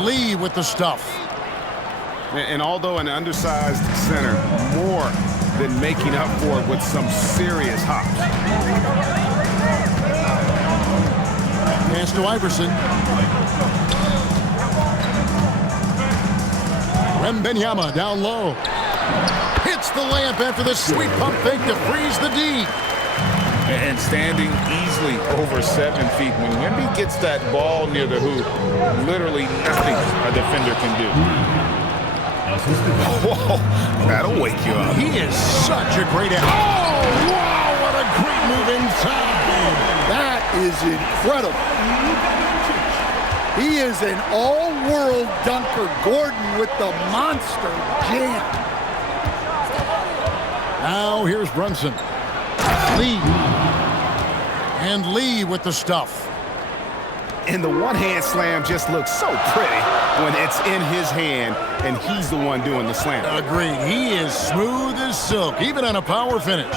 And Lee with the stuff. And although an undersized center, more than making up for it with some serious hops. Pass to Iverson. Wembanyama down low. Hits the layup after the sweet pump fake to freeze the D. And standing easily over 7 feet. When Wemby gets that ball near the hoop, literally nothing a defender can do. Whoa, that'll wake you up. He is such a great athlete. Oh, wow, what a great move inside. That is incredible. He is an all-world dunker. Gordon with the monster jam. Now here's Brunson. Lee. And Lee with the stuff. And the one-hand slam just looks so pretty when it's in his hand and he's the one doing the slam. Agreed. He is smooth as silk, even on a power finish.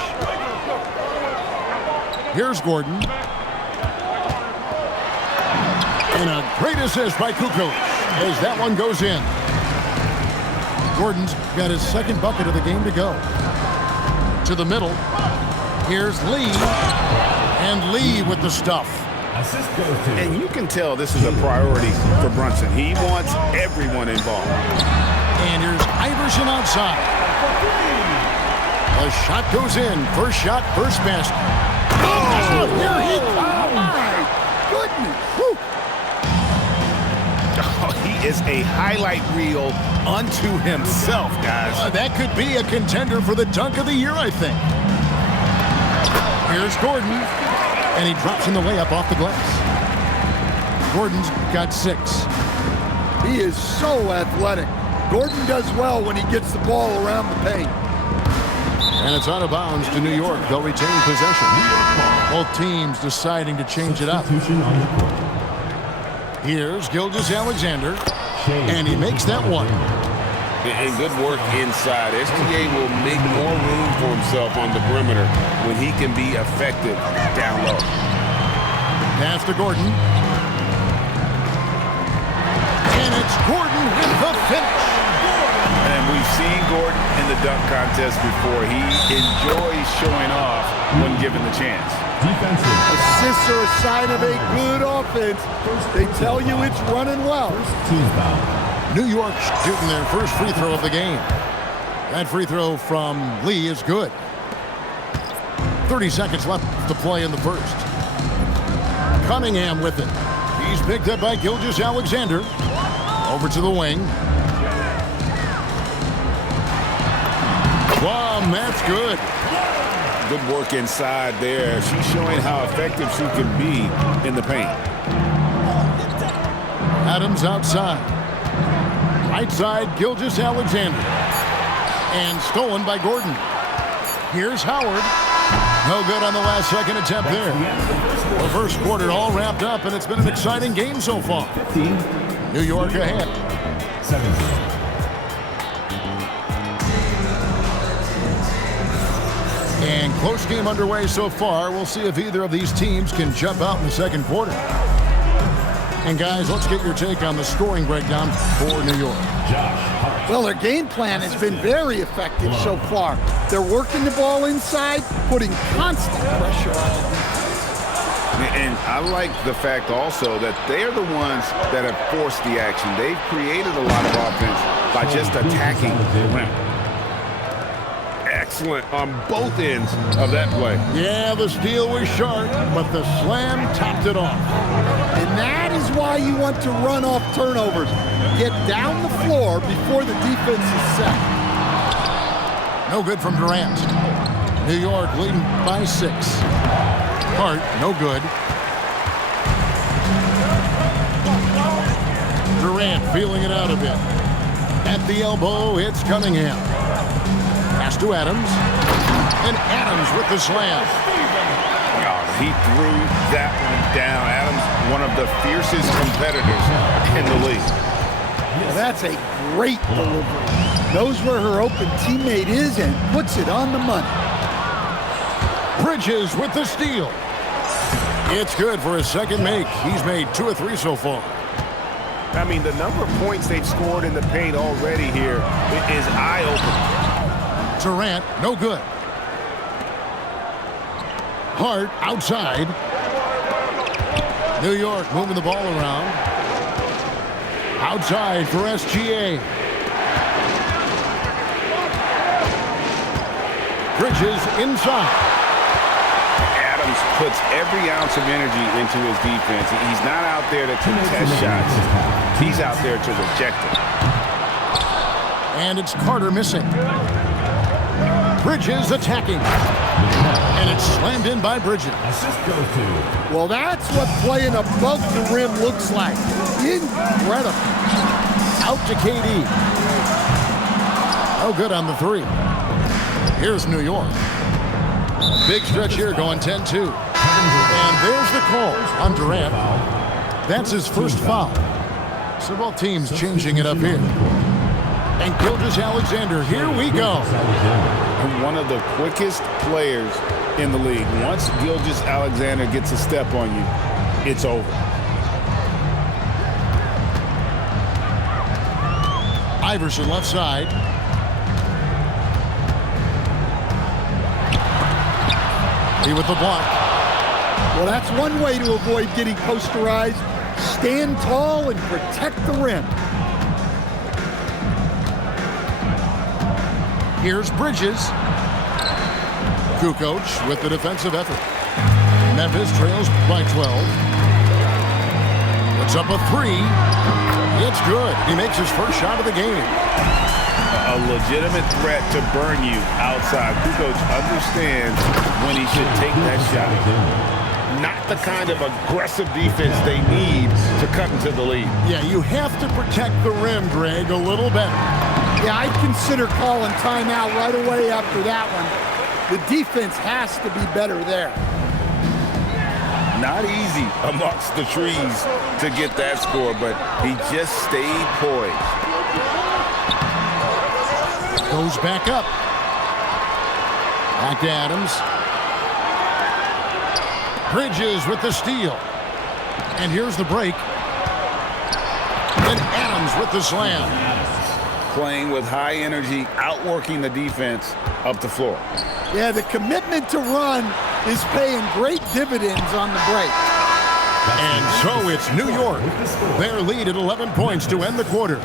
Here's Gordon. And a great assist by Kukoc as that one goes in. Gordon's got his second bucket of the game to go. To the middle. Here's Lee. And Lee with the stuff. And you can tell this is a priority for Brunson. He wants everyone involved. And here's Iverson outside. A shot goes in. First shot, first basket. Oh, here he comes. My goodness. Woo. Oh, he is a highlight reel unto himself, guys. That could be a contender for the dunk of the year, I think. Here's Gordon. And he drops in the layup off the glass. Gordon's got 6. He is so athletic. Gordon does well when he gets the ball around the paint. And it's out of bounds to New York. They'll retain possession. Both teams deciding to change it up. Here's Gilgeous-Alexander. And he makes that one. And good work inside. SGA will make more room for himself on the perimeter when he can be effective down low. Pass to Gordon. And it's Gordon with the finish. And we've seen Gordon in the dunk contest before. He enjoys showing off when given the chance. Assists are a sign of a good offense. They tell you it's running well. New York shooting their first free throw of the game. That free throw from Lee is good. 30 seconds left to play in the first. Cunningham with it. He's picked up by Gilgeous-Alexander. Over to the wing. Wow, that's good. Good work inside there. She's showing how effective she can be in the paint. Adams outside. Right side, Gilgeous-Alexander. And stolen by Gordon. Here's Howard. No good on the last second attempt there. The first quarter all wrapped up, and it's been an exciting game so far. New York ahead. 7-0. And close game underway so far. We'll see if either of these teams can jump out in the second quarter. And guys, let's get your take on the scoring breakdown for New York. Well, their game plan has been very effective so far. They're working the ball inside, putting constant pressure on it. And I like the fact also that they are the ones that have forced the action. They've created a lot of offense by just attacking the rim. Excellent on both ends of that play. Yeah, the steal was sharp, but the slam topped it off. And that is why you want to run off turnovers. Get down the floor before the defense is set. No good from Durant. New York leading by 6. Hart, no good. Durant feeling it out a bit. At the elbow, it's Cunningham. Pass to Adams. And Adams with the slam. He threw that one down. Adams, one of the fiercest competitors in the league. Well, that's a great delivery. Knows where her open teammate is and puts it on the money. Bridges with the steal. It's good for his second make. He's made 2 of 3 so far. I mean, the number of points they've scored in the paint already here is eye-opening. Durant, no good. Hart outside. New York moving the ball around. Outside for SGA. Bridges inside. Adams puts every ounce of energy into his defense. He's not out there to contest shots. He's out there to reject them. And it's Carter missing. Bridges attacking. And it's slammed in by Bridges. Well, that's what playing above the rim looks like. Incredible. Out to KD. Oh, good on the three. Here's New York. Big stretch here going 10-2. And there's the call on Durant. That's his first foul. So both teams changing it up here. And Gilgeous-Alexander, here we go. One of the quickest players in the league. Once Gilgeous-Alexander gets a step on you, it's over. Iverson left side. He with the block. Well, that's one way to avoid getting posterized. Stand tall and protect the rim. Here's Bridges. Kukoc with the defensive effort. Memphis trails by 12. Puts up a three. It's good. He makes his first shot of the game. A legitimate threat to burn you outside. Kukoc understands when he should take that shot. Not the kind of aggressive defense they need to cut into the lead. Yeah, you have to protect the rim, Greg, a little better. Yeah, I'd consider calling timeout right away after that one. The defense has to be better there. Not easy amongst the trees to get that score, but he just stayed poised. Goes back up. Back to Adams. Bridges with the steal. And here's the break. Then Adams with the slam. Playing with high energy, outworking the defense up the floor. Yeah, the commitment to run is paying great dividends on the break. And so it's New York. Their lead at 11 points to end the quarter.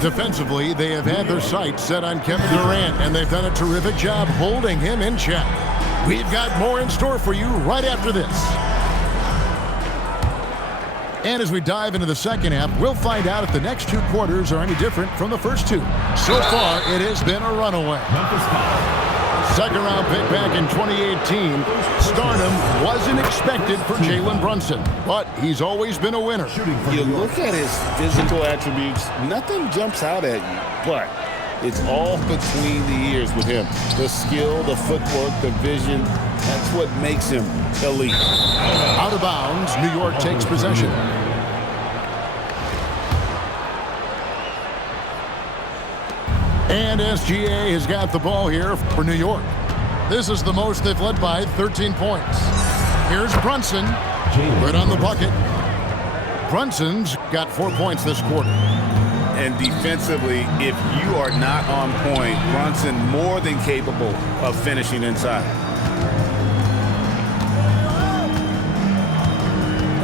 Defensively, they have had their sights set on Kevin Durant, and they've done a terrific job holding him in check. We've got more in store for you right after this. And as we dive into the second half, we'll find out if the next two quarters are any different from the first two. So far, it has been a runaway. Second round pick back in 2018. Stardom wasn't expected for Jalen Brunson, but he's always been a winner. You look at his physical attributes, nothing jumps out at you, but it's all between the ears with him. The skill, the footwork, the vision, that's what makes him elite. Out of bounds, New York takes possession. And SGA has got the ball here for New York. This is the most they've led by 13 points. Here's Brunson, right on the bucket. Brunson's got 4 points this quarter. And defensively, if you are not on point, Brunson more than capable of finishing inside.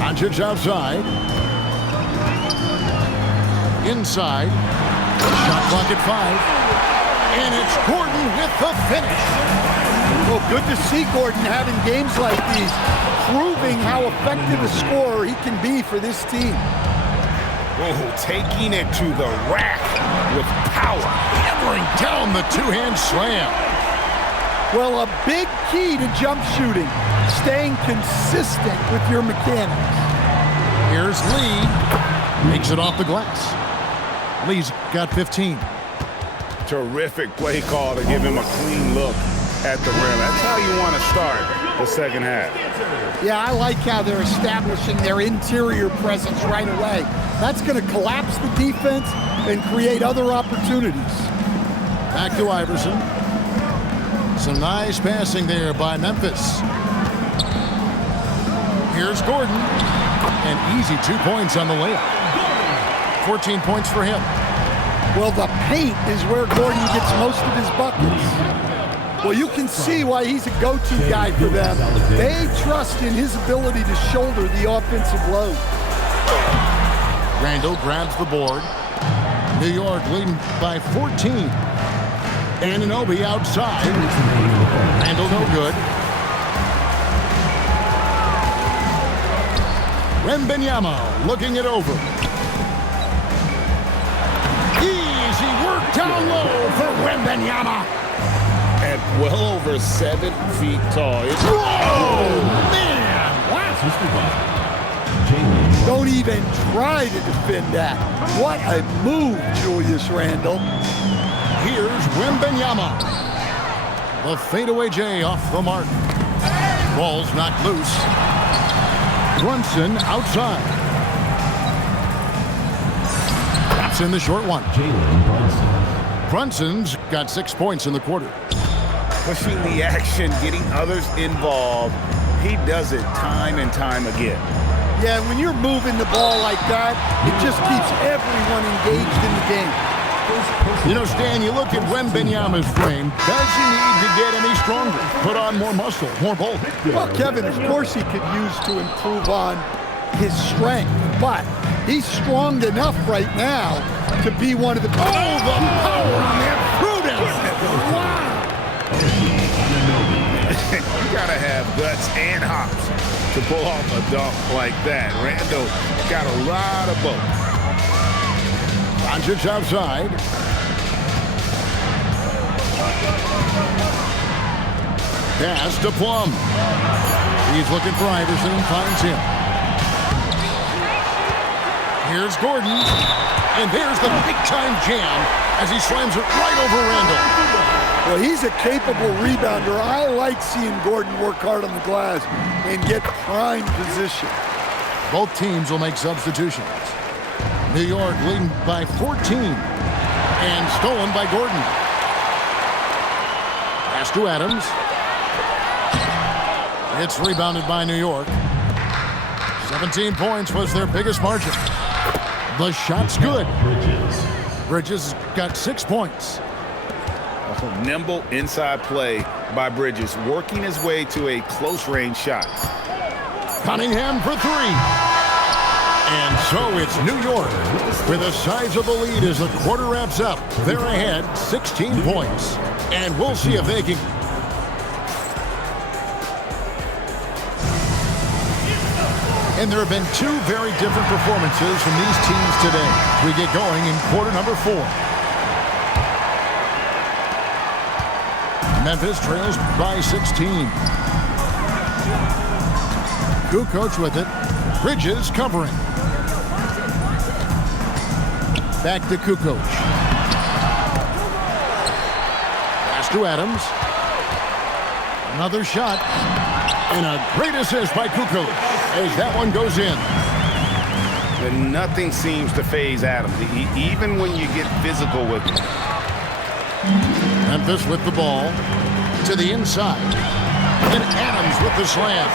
Doncic outside. Inside. Shot clock at 5. And it's Gordon with the finish. Well, good to see Gordon having games like these, proving how effective a scorer he can be for this team. Oh, taking it to the rack with power. Hammering down the two-hand slam. Well, a big key to jump shooting, staying consistent with your mechanics. Here's Lee. Makes it off the glass. Lee's got 15. Terrific play call to give him a clean look at the rim. That's how you want to start the second half. Yeah, I like how they're establishing their interior presence right away. That's going to collapse the defense and create other opportunities. Back to Iverson. Some nice passing there by Memphis. Here's Gordon. And easy 2 points on the layup. 14 points for him. Well, the paint is where Gordon gets most of his buckets. Well, you can see why he's a go-to guy for them. They trust in his ability to shoulder the offensive load. Randall grabs the board. New York leading by 14. Anunoby outside. Randall no good. Wembanyama looking it over. Easy work down low for Wembanyama. At well over 7 feet tall. Oh, man! Wow. Don't even try to defend that. What a move, Julius Randle. Here's Wembanyama. The fadeaway J off the mark. Ball's knocked loose. Brunson outside. That's in the short one. Brunson's got 6 points in the quarter. Pushing the action, getting others involved. He does it time and time again. Yeah, when you're moving the ball like that, it just keeps everyone engaged in the game. You know, Stan, you look at Wembanyama's frame. Does he need to get any stronger? Put on more muscle, more bulk? Well, Kevin, of course he could use to improve on his strength, but he's strong enough right now to be one of the... Oh, the power on that prudence! Wow! You gotta have guts and hops to pull off a dunk like that. Randall got a lot of both. Doncic outside. Pass to Plum. He's looking for Iverson and finds him. Here's Gordon. And there's the big-time jam as he slams it right over Randall. Well, he's a capable rebounder. I like seeing Gordon work hard on the glass and get prime position. Both teams will make substitutions. New York leading by 14 and stolen by Gordon. Pass to Adams. It's rebounded by New York. 17 points was their biggest margin. The shot's good. Bridges got 6 points. Oh, nimble inside play by Bridges, working his way to a close-range shot. Cunningham for 3. And so it's New York with a sizable lead as the quarter wraps up. They're ahead 16 points. And we'll see if they can... And there have been 2 very different performances from these teams today. We get going in quarter number 4. Memphis trails by 16. Kukoc with it. Bridges covering. Back to Kukoc. Pass to Adams. Another shot. And a great assist by Kukoc as that one goes in. And nothing seems to faze Adams, even when you get physical with him. Memphis with the ball to the inside. And Adams with the slam.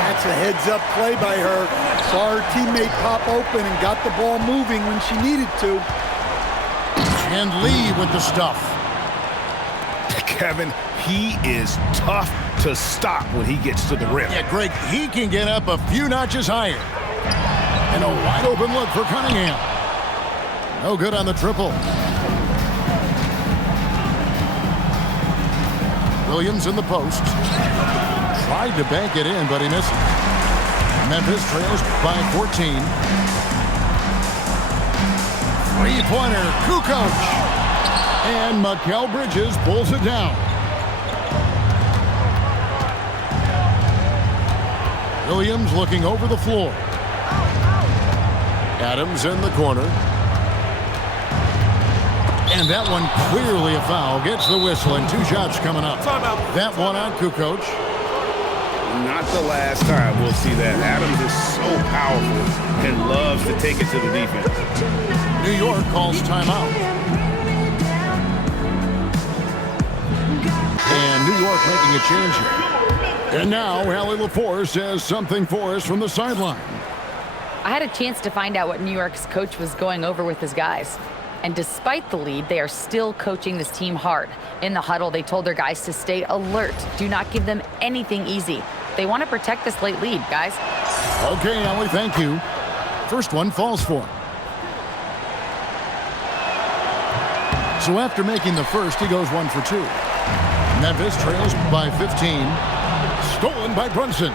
That's a heads-up play by her. Saw her teammate pop open and got the ball moving when she needed to. And Lee with the stuff. Kevin, he is tough to stop when he gets to the rim. Yeah, Greg, he can get up a few notches higher. And a wide open look for Cunningham. No good on the triple. Williams in the post. Tried to bank it in, but he missed it. Memphis trails by 14. Three-pointer, Kukoc. And Mikal Bridges pulls it down. Williams looking over the floor. Adams in the corner. And that one clearly a foul. Gets the whistle and 2 shots coming up. That one on Kukoc. Not the last time we'll see that. Adams is so powerful and loves to take it to the defense. New York calls timeout. And New York making a change here. And now Allie LaForce says something for us from the sideline. I had a chance to find out what New York's coach was going over with his guys. And despite the lead, they are still coaching this team hard. In the huddle, they told their guys to stay alert. Do not give them anything easy. They want to protect this late lead, guys. Okay, Allie, thank you. First one falls for him. So after making the first, he goes 1 for 2. Memphis trails by 15. Stolen by Brunson.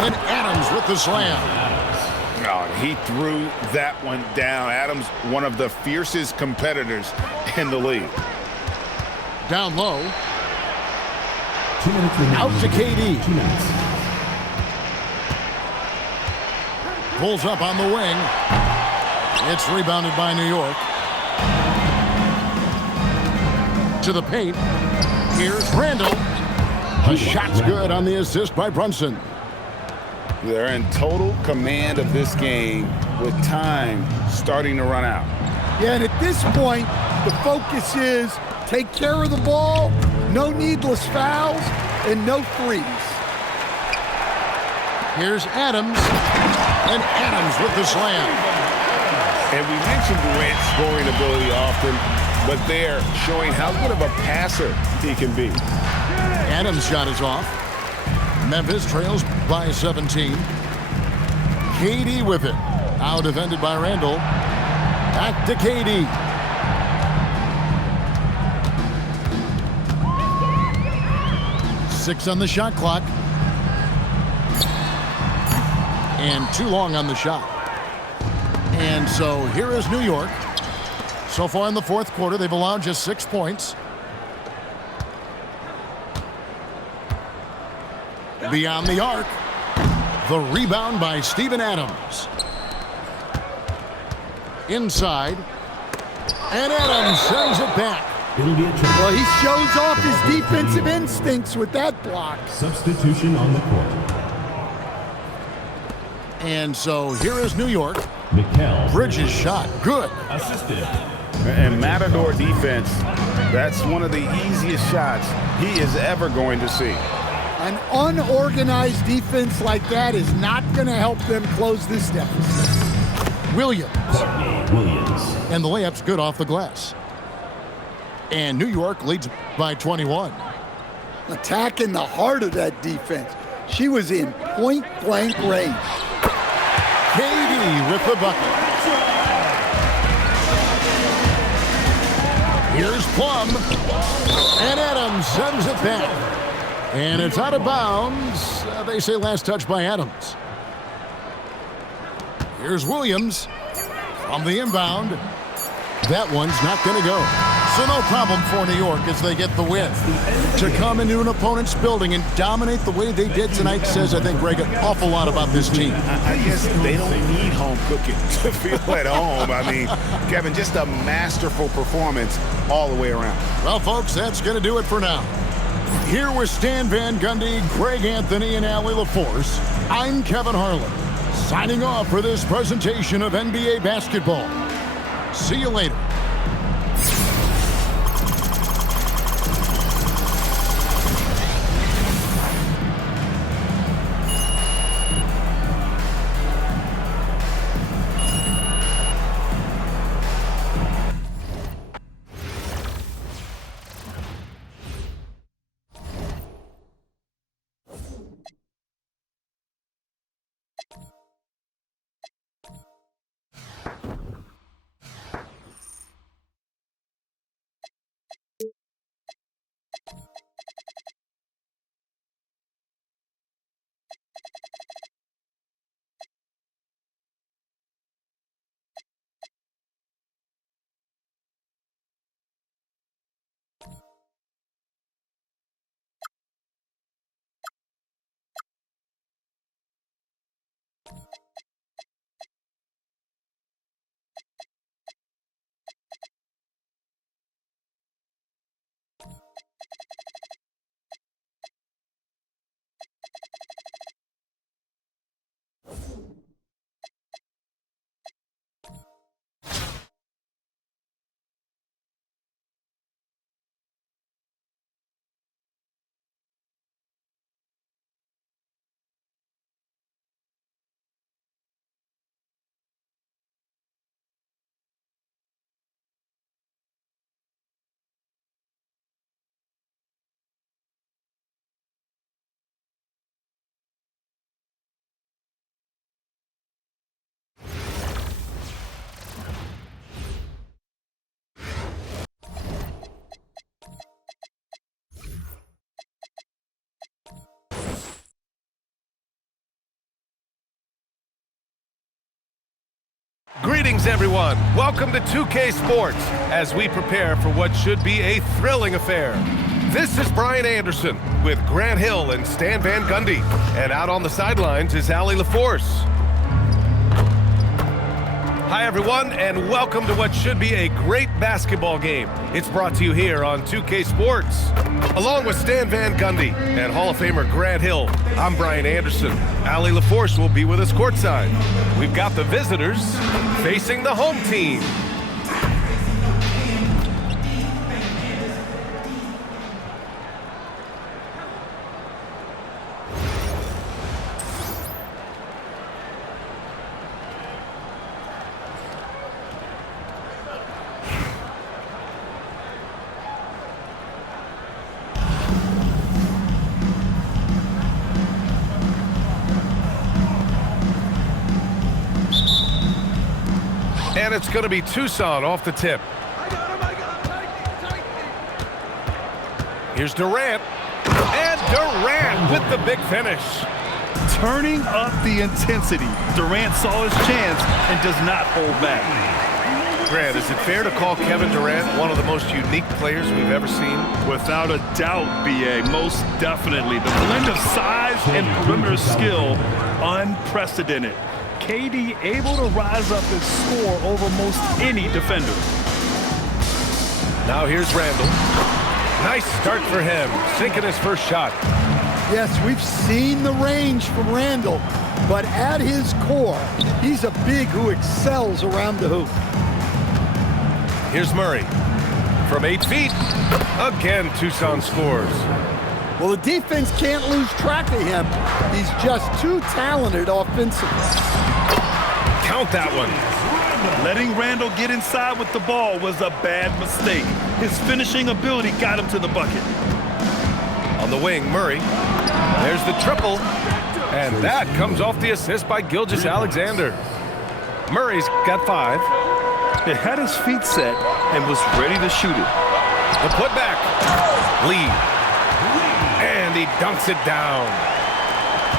And Adams with the slam. Oh, he threw that one down. Adams, one of the fiercest competitors in the league. Down low. 2 minutes remaining. Out to KD. 2 minutes. Pulls up on the wing. It's rebounded by New York. To the paint. Here's Randall. A shot's good on the assist by Brunson. They're in total command of this game with time starting to run out. Yeah, and at this point, the focus is take care of the ball, no needless fouls, and no threes. Here's Adams. And Adams with the slam. And we mentioned Durant's scoring ability often, but they're showing how good of a passer he can be. Adams' shot is off. Memphis trails by 17. KD with it. Now defended by Randall. Back to KD. Six on the shot clock. And too long on the shot. And so here is New York. So far in the fourth quarter, they've allowed just 6 points. Beyond the arc. The rebound by Steven Adams. Inside. And Adams sends it back. It'll be a turn. Well, he shows off his defensive instincts with that block. Substitution on the court. And so here is New York. Mikal Bridges shot. Good. assisted. And Matador defense, that's one of the easiest shots he is ever going to see. An unorganized defense like that is not going to help them close this deficit. Williams. Williams. And the layup's good off the glass. And New York leads by 21. Attack in the heart of that defense. She was in point-blank range. KD with the bucket. Here's Plum. And Adams sends it back. And it's out of bounds. They say last touch by Adams. Here's Williams from the inbound. That one's not going to go. So no problem for New York as they get the win. To come into an opponent's building and dominate the way they did tonight says, I think, Greg, an awful lot about this team. I guess they don't need home cooking to feel at home. I mean, Kevin, just a masterful performance all the way around. Well, folks, that's going to do it for now. Here with Stan Van Gundy, Greg Anthony, and Allie LaForce, I'm Kevin Harlan, signing off for this presentation of NBA basketball. See you later. Greetings, everyone. Welcome to 2K Sports as we prepare for what should be a thrilling affair. This is Brian Anderson with Grant Hill and Stan Van Gundy. And out on the sidelines is Allie LaForce. Hi, everyone, and welcome to what should be a great basketball game. It's brought to you here on 2K Sports. Along with Stan Van Gundy and Hall of Famer Grant Hill, I'm Brian Anderson. Allie LaForce will be with us courtside. We've got the visitors facing the home team. And it's going to be Tucson off the tip. Here's Durant. And Durant with the big finish. Turning up the intensity. Durant saw his chance and does not hold back. Grant, is it fair to call Kevin Durant one of the most unique players we've ever seen? Without a doubt, B.A., most definitely. The blend of size and perimeter skill, unprecedented. KD able to rise up and score over most any defender. Now here's Randall. Nice start for him, sinking his first shot. Yes, we've seen the range from Randall, but at his core, he's a big who excels around the hoop. Here's Murray. From 8 feet, again Tucson scores. Well, the defense can't lose track of him. He's just too talented offensively. Count that one. Letting Randall get inside with the ball was a bad mistake. His finishing ability got him to the bucket. On the wing, Murray. There's the triple. And that comes off the assist by Gilgeous-Alexander. Murray's got 5. He had his feet set and was ready to shoot it. The putback. Lee. And he dunks it down.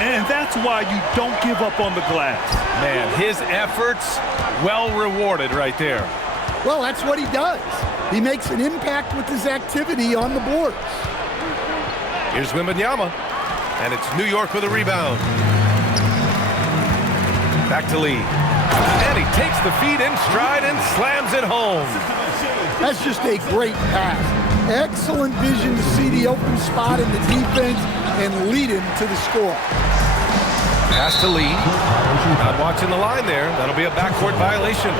And that's why you don't give up on the glass. Man, his efforts well rewarded right there. Well, that's what he does. He makes an impact with his activity on the boards. Here's Wembanyama. And it's New York with a rebound. Back to Lee. And he takes the feed in stride and slams it home. That's just a great pass. Excellent vision to see the open spot in the defense and lead him to the score. Pass to Lee. Not watching the line there. That'll be a backcourt violation.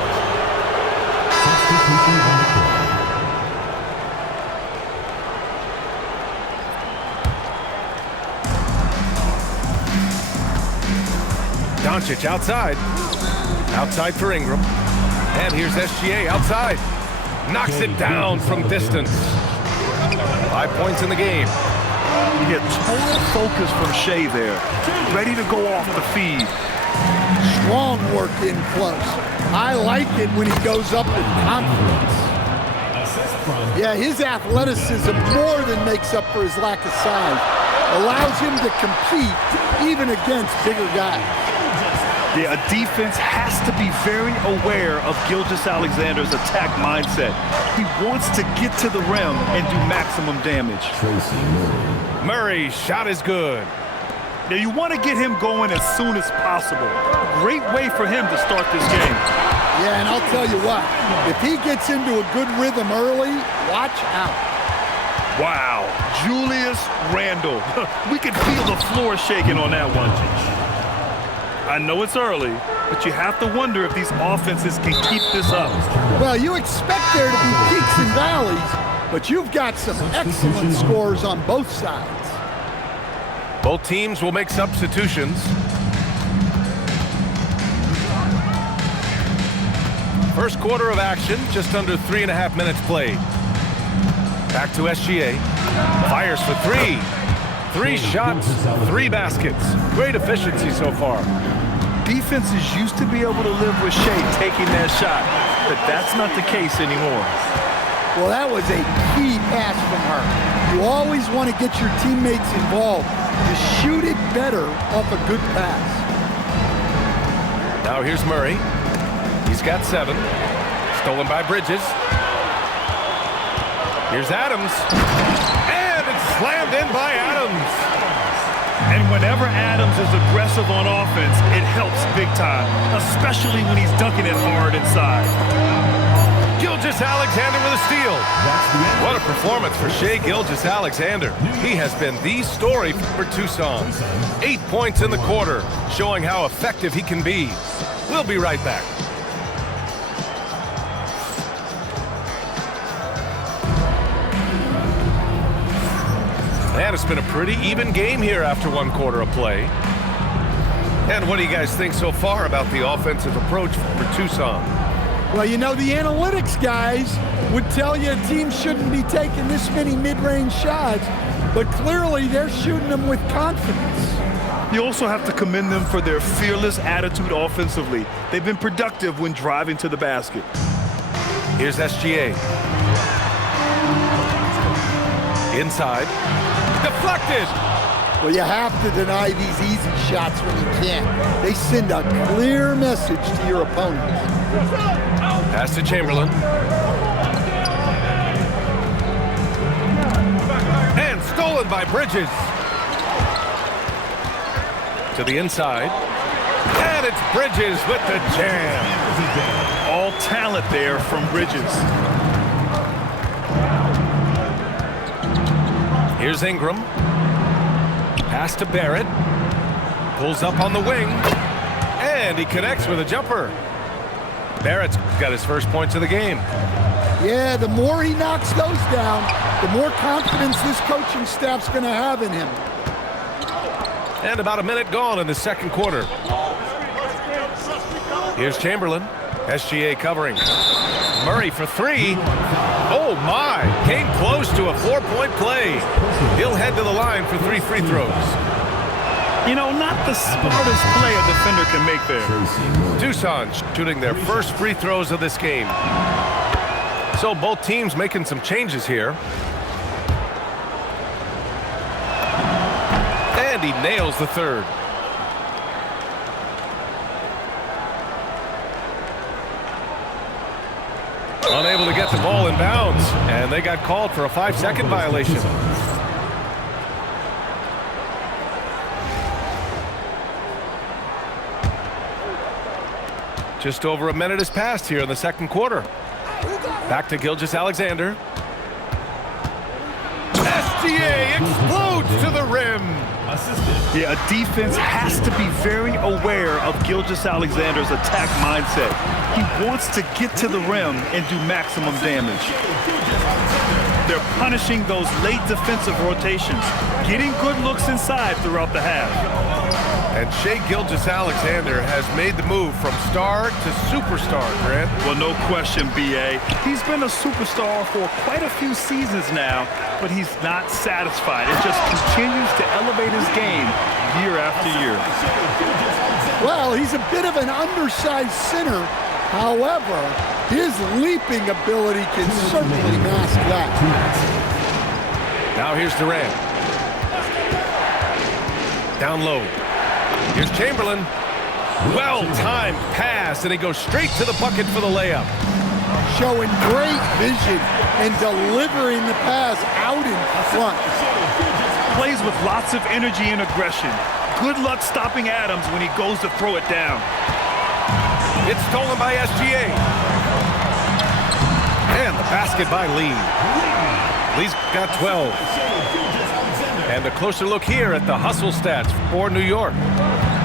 Doncic outside. Outside for Ingram. And here's SGA outside. Knocks it down from distance. 5 points in the game. You get total focus from Shea there. Ready to go off the feed. Strong work in close. I like it when he goes up with confidence. Yeah, his athleticism more than makes up for his lack of size. Allows him to compete even against bigger guys. Yeah, a defense has to be very aware of Gilgeous-Alexander's attack mindset. He wants to get to the rim and do maximum damage. Murray's shot is good. Now, you want to get him going as soon as possible. Great way for him to start this game. Yeah, and I'll tell you what, if he gets into a good rhythm early, watch out. Wow, Julius Randle. We could feel the floor shaking on that one. I know it's early, but you have to wonder if these offenses can keep this up. Well, you expect there to be peaks and valleys, but you've got some excellent scores on both sides. Both teams will make substitutions. First quarter of action, just under 3.5 minutes played. Back to SGA. Fires for 3. 3 shots, 3 baskets. Great efficiency so far. Defenses used to be able to live with Shea taking that shot, but that's not the case anymore. Well, that was a key pass from her. You always want to get your teammates involved. You shoot it better off a good pass. Now here's Murray. He's He's got 7. Stolen by Bridges. Here's Adams. And it's slammed in by Adams. And whenever Adams is aggressive on offense, it helps big time, especially when he's dunking it hard inside. Gilgeous-Alexander with a steal. What a performance for Shai Gilgeous-Alexander. He has been the story for Tucson. 8 points in the quarter, showing how effective he can be. We'll be right back. And it's been a pretty even game here after 1 quarter of play. And what do you guys think so far about the offensive approach for Tucson? Well, you know, the analytics guys would tell you a team shouldn't be taking this many mid-range shots, but clearly they're shooting them with confidence. You also have to commend them for their fearless attitude offensively. They've been productive when driving to the basket. Here's SGA. Inside. Deflected. Well, you have to deny these easy shots when you can. They send a clear message to your opponents. Pass to Chamberlain. And stolen by Bridges. To the inside. And it's Bridges with the jam. All talent there from Bridges. Here's Ingram. Pass to Barrett. Pulls up on the wing. And he connects with a jumper. Barrett's got his first points of the game. Yeah, the more he knocks those down, the more confidence this coaching staff's going to have in him. And about a minute gone in the second quarter. Here's Chamberlain. SGA covering. Murray for 3. Oh my, came close to a 4-point play. He'll head to the line for 3 free throws. You know, not the smartest play a defender can make there. Tucson shooting their first free throws of this game. So both teams making some changes here. And he nails the third. Unable to get the ball in bounds, and they got called for a 5-second violation. Just over a minute has passed here in the second quarter. Back to Gilgeous-Alexander. SGA explodes to the rim. Yeah, a defense has to be very aware of Gilgeous-Alexander's attack mindset. He wants to get to the rim and do maximum damage. They're punishing those late defensive rotations, getting good looks inside throughout the half. And Shai Gilgeous-Alexander has made the move from star to superstar, Grant. Well, no question, B.A. He's been a superstar for quite a few seasons now, but he's not satisfied. It just continues to elevate his game year after year. Well, he's a bit of an undersized center. However, his leaping ability can certainly mask that. Now here's Durant. Down low. Here's Chamberlain. Well-timed pass, and he goes straight to the bucket for the layup. Showing great vision and delivering the pass out in front. Plays with lots of energy and aggression. Good luck stopping Adams when he goes to throw it down. It's stolen by SGA. And the basket by Lee. Lee's got 12. And a closer look here at the hustle stats for New York.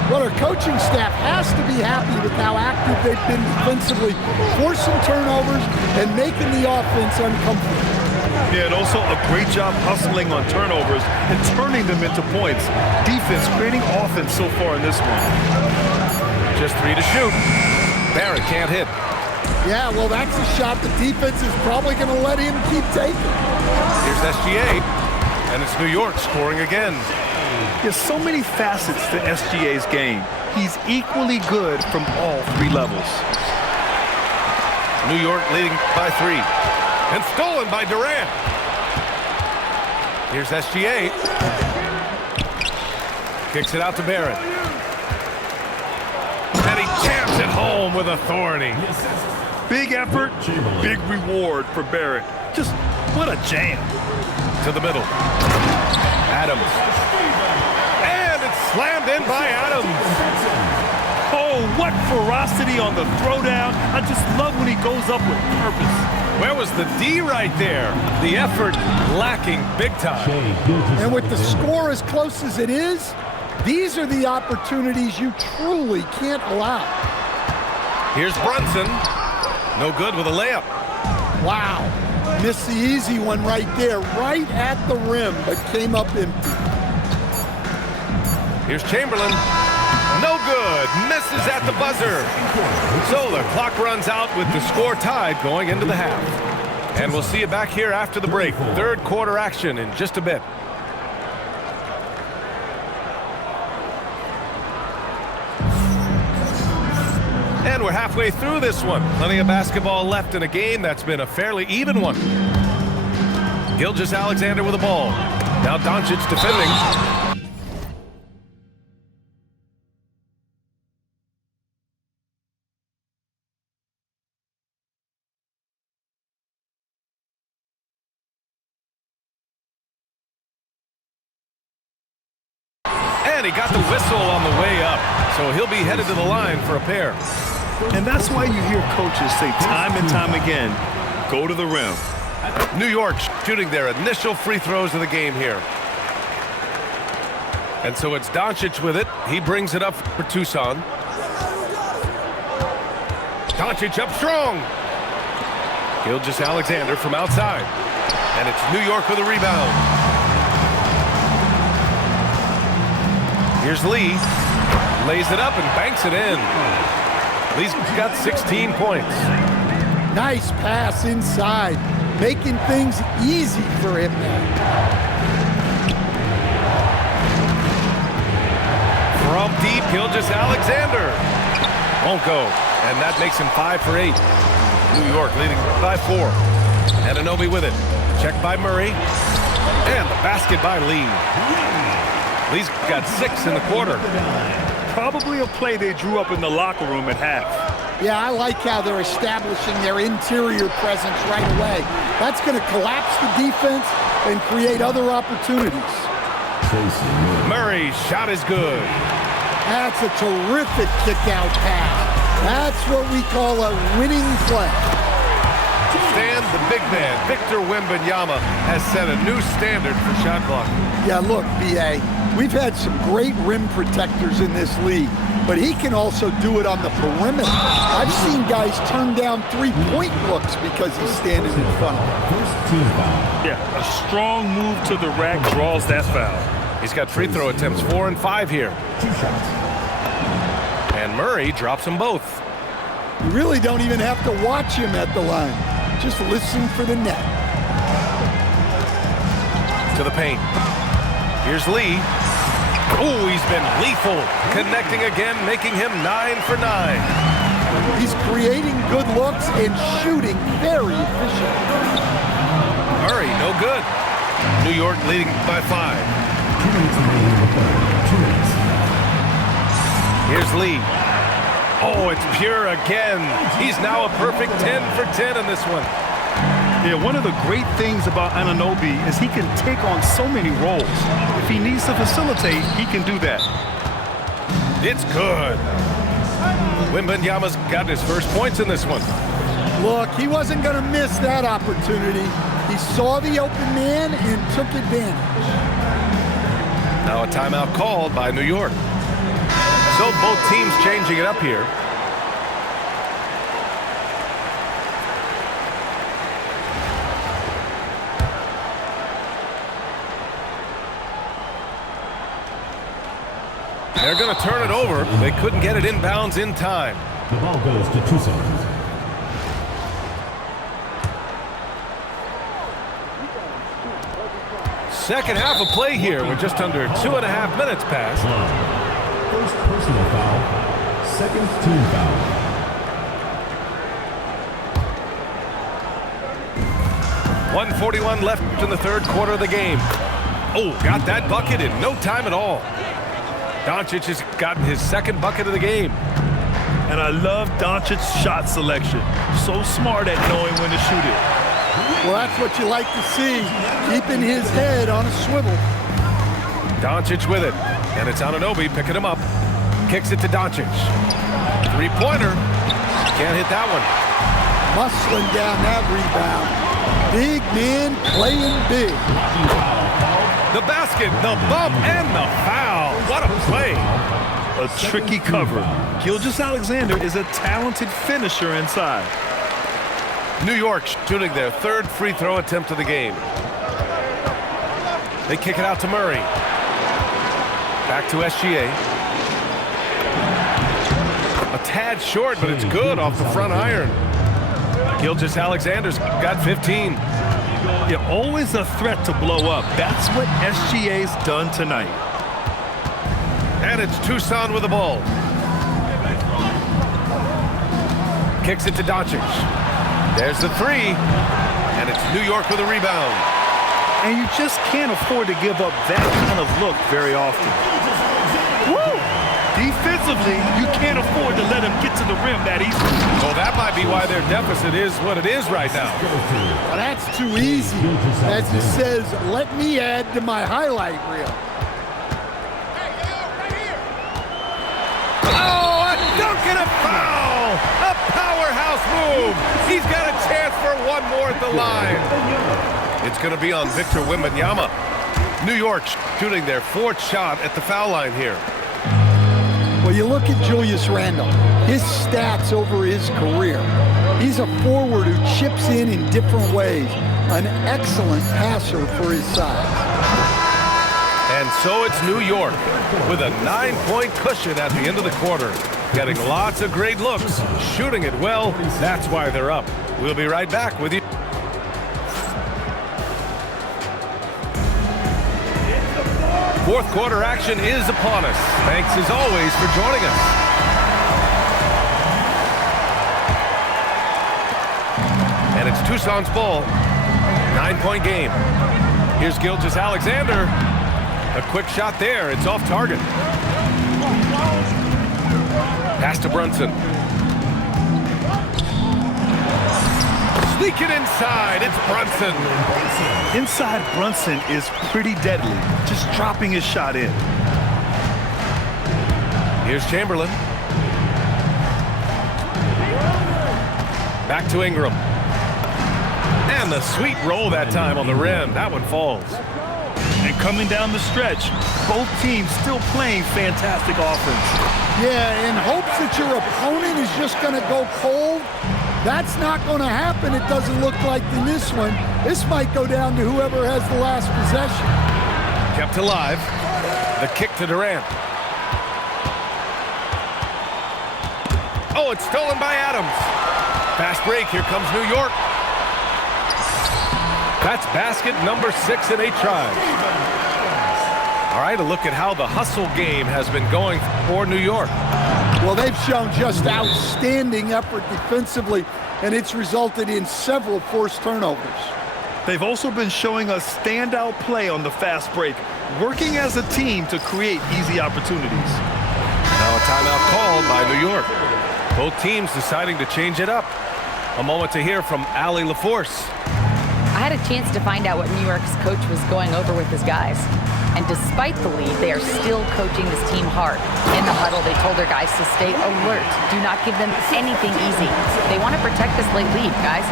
Well, our coaching staff has to be happy with how active they've been defensively, forcing turnovers and making the offense uncomfortable. Yeah, and also a great job hustling on turnovers and turning them into points. Defense creating offense so far in this one. Just 3 to shoot. Barrett can't hit. Yeah, well, that's a shot the defense is probably going to let him keep taking. Here's SGA, and it's New York scoring again. There's so many facets to SGA's game. He's equally good from all 3 levels. New York leading by 3. And stolen by Durant. Here's SGA. Kicks it out to Barrett. And he jams it home with authority. Big effort, big reward for Barrett. Just what a jam. To the middle. Adams. And it's slammed in by Adams. Oh, what ferocity on the throwdown. I just love when he goes up with purpose. Where was the D right there? The effort lacking big time. And with the score as close as it is, these are the opportunities you truly can't allow. Here's Brunson. No good with a layup. Wow. Missed the easy one right there, right at the rim, but came up empty. Here's Chamberlain. No good. Misses at the buzzer. So the clock runs out with the score tied going into the half. And we'll see you back here after the break. Third quarter action in just a bit. And we're halfway through this one. Plenty of basketball left in a game that's been a fairly even one. Gilgeous-Alexander with the ball. Now Doncic defending. And he got the whistle on the way up. So he'll be headed to the line for a pair. And that's why you hear coaches say time and time again, go to the rim. New York shooting their initial free throws of the game here. And so it's Doncic with it. He brings it up for Tucson. Doncic up strong. Gilgeous-Alexander from outside. And it's New York with a rebound. Here's Lee. Lays it up and banks it in. Lee's got 16 points. Nice pass inside, making things easy for him now. From deep, Gilgeous-Alexander. Won't go. And that makes him 5 for 8. New York leading by 4. Anunoby with it. Checked by Murray. And the basket by Lee. Lee's got 6 in the quarter. Probably a play they drew up in the locker room at half. Yeah, I like how they're establishing their interior presence right away. That's going to collapse the defense and create other opportunities. Murray's shot is good. That's a terrific kick-out pass. That's what we call a winning play. Stan, the big man, Victor Wembanyama, has set a new standard for shot blocking. Yeah, look, B.A., we've had some great rim protectors in this league, but he can also do it on the perimeter. I've seen guys turn down three-point looks because he's standing in front of them. Yeah, a strong move to the rack draws that foul. He's got free throw attempts 4 and 5 here. 2 shots. And Murray drops them both. You really don't even have to watch him at the line. Just listen for the net. To the paint. Here's Lee. Oh, he's been lethal. Connecting again, making him 9 for 9. He's creating good looks and shooting very efficient. Murray, no good. New York leading by 5. 2 minutes remaining in the quarter. 2 minutes. Here's Lee. Oh, it's pure again. He's now a perfect 10 for 10 in this one. Yeah, one of the great things about Anunoby is he can take on so many roles. If he needs to facilitate, he can do that. It's good. Wembanyama's got his first points in this one. Look, he wasn't going to miss that opportunity. He saw the open man and took advantage. Now a timeout called by New York. So both teams changing it up here. They're going to turn it over. They couldn't get it inbounds in time. The ball goes to Tucson. Second half of play here. We're just under 2.5 minutes past. First personal foul. Second team foul. .141 left in the third quarter of the game. Oh, got that bucket in no time at all. Doncic has gotten his second bucket of the game. And I love Doncic's shot selection. So smart at knowing when to shoot it. Well, that's what you like to see, keeping his head on a swivel. Doncic with it, and it's Anunoby picking him up. Kicks it to Doncic. Three-pointer. Can't hit that one. Muscling down that rebound. Big man playing big. The basket, the bump, and the foul. What a play. A tricky cover. Gilgeous-Alexander is a talented finisher inside. New York shooting their third free throw attempt of the game. They kick it out to Murray. Back to SGA. A tad short, but it's good off the front iron. Gilgeous-Alexander's got 15. Yeah, always a threat to blow up. That's what SGA's done tonight. And it's Tucson with the ball. Kicks it to Doncic. There's the three. And it's New York with a rebound. And you just can't afford to give up that kind of look very often. Woo! Defensively, you can't afford to let him get to the rim that easily. Well, that might be why their deficit is what it is right now. Well, that's too easy. As it says, let me add to my highlight reel. Oh, a dunk and a foul! A powerhouse move! He's got a chance for one more at the line. It's going to be on Victor Wembanyama. New York shooting their fourth shot at the foul line here. Well, you look at Julius Randle, his stats over his career. He's a forward who chips in different ways. An excellent passer for his size. And so it's New York with a 9-point cushion at the end of the quarter. Getting lots of great looks, shooting it well. That's why they're up. We'll be right back with you. Fourth quarter action is upon us. Thanks as always for joining us. And it's Tucson's ball. 9-point game. Here's Gilgeous-Alexander. A quick shot there. It's off target. Pass to Brunson. Sneaking inside. It's Brunson. Inside Brunson is pretty deadly, just dropping his shot in. Here's Chamberlain. Back to Ingram. And the sweet roll that time on the rim. That one falls. And coming down the stretch, both teams still playing fantastic offense. Yeah, in hopes that your opponent is just going to go cold. That's not going to happen, it doesn't look like in this one. This might go down to whoever has the last possession. Kept alive. The kick to Durant. Oh, it's stolen by Adams. Fast break. Here comes New York. That's basket number 6 in 8 tries. All right, a look at how the hustle game has been going for New York. Well, they've shown just outstanding effort defensively, and it's resulted in several forced turnovers. They've also been showing us standout play on the fast break, working as a team to create easy opportunities. Now a timeout called by New York. Both teams deciding to change it up. A moment to hear from Allie LaForce. I had a chance to find out what New York's coach was going over with his guys. And despite the lead, they are still coaching this team hard. In the huddle, they told their guys to stay alert. Do not give them anything easy. They want to protect this late lead, guys.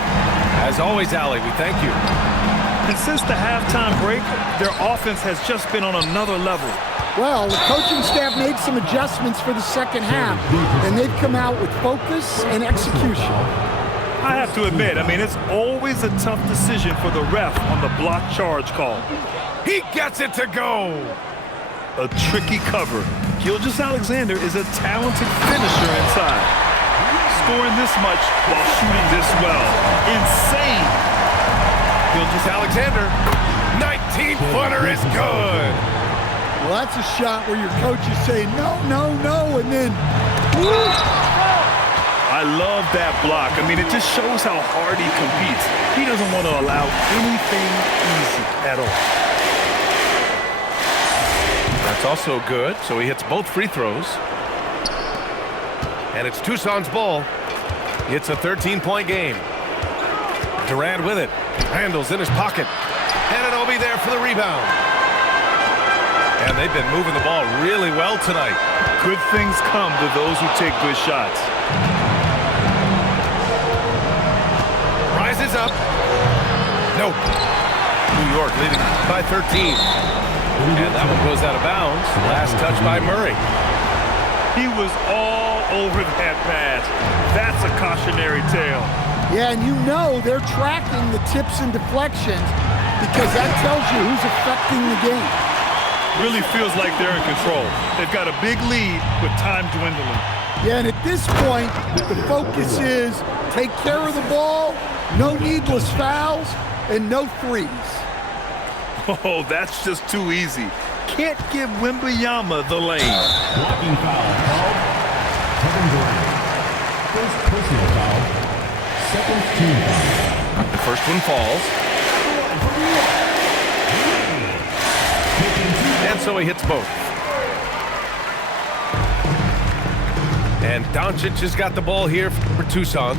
As always, Allie, we thank you. And since the halftime break, their offense has just been on another level. Well, the coaching staff made some adjustments for the second half, and they've come out with focus and execution. I have to admit, it's always a tough decision for the ref on the block charge call. He gets it to go. A tricky cover. Gilgeous-Alexander is a talented finisher inside. Scoring this much while shooting this well. Insane. Gilgeous-Alexander, 19-footer is good. Well, that's a shot where your coach is saying, no, no, no, and then, woo! I love that block. It just shows how hard he competes. He doesn't want to allow anything easy at all. That's also good, so he hits both free throws. And it's Tucson's ball. It's a 13-point game. Durant with it. Handles in his pocket. Anunoby there for the rebound. And they've been moving the ball really well tonight. Good things come to those who take good shots. Rises up. Nope. New York leading by 13. And that one goes out of bounds. Last touch by Murray. He was all over that pass. That's a cautionary tale. Yeah, and you know they're tracking the tips and deflections because that tells you who's affecting the game. Really feels like they're in control. They've got a big lead with time dwindling. Yeah, and at this point, the focus is take care of the ball, no needless fouls, and no threes. Oh, that's just too easy. Can't give Wembanyama the lane. Blocking foul called. Kevin Durant. First personal foul. Second team foul. The first one falls. And so he hits both. And Doncic has got the ball here for Tucson.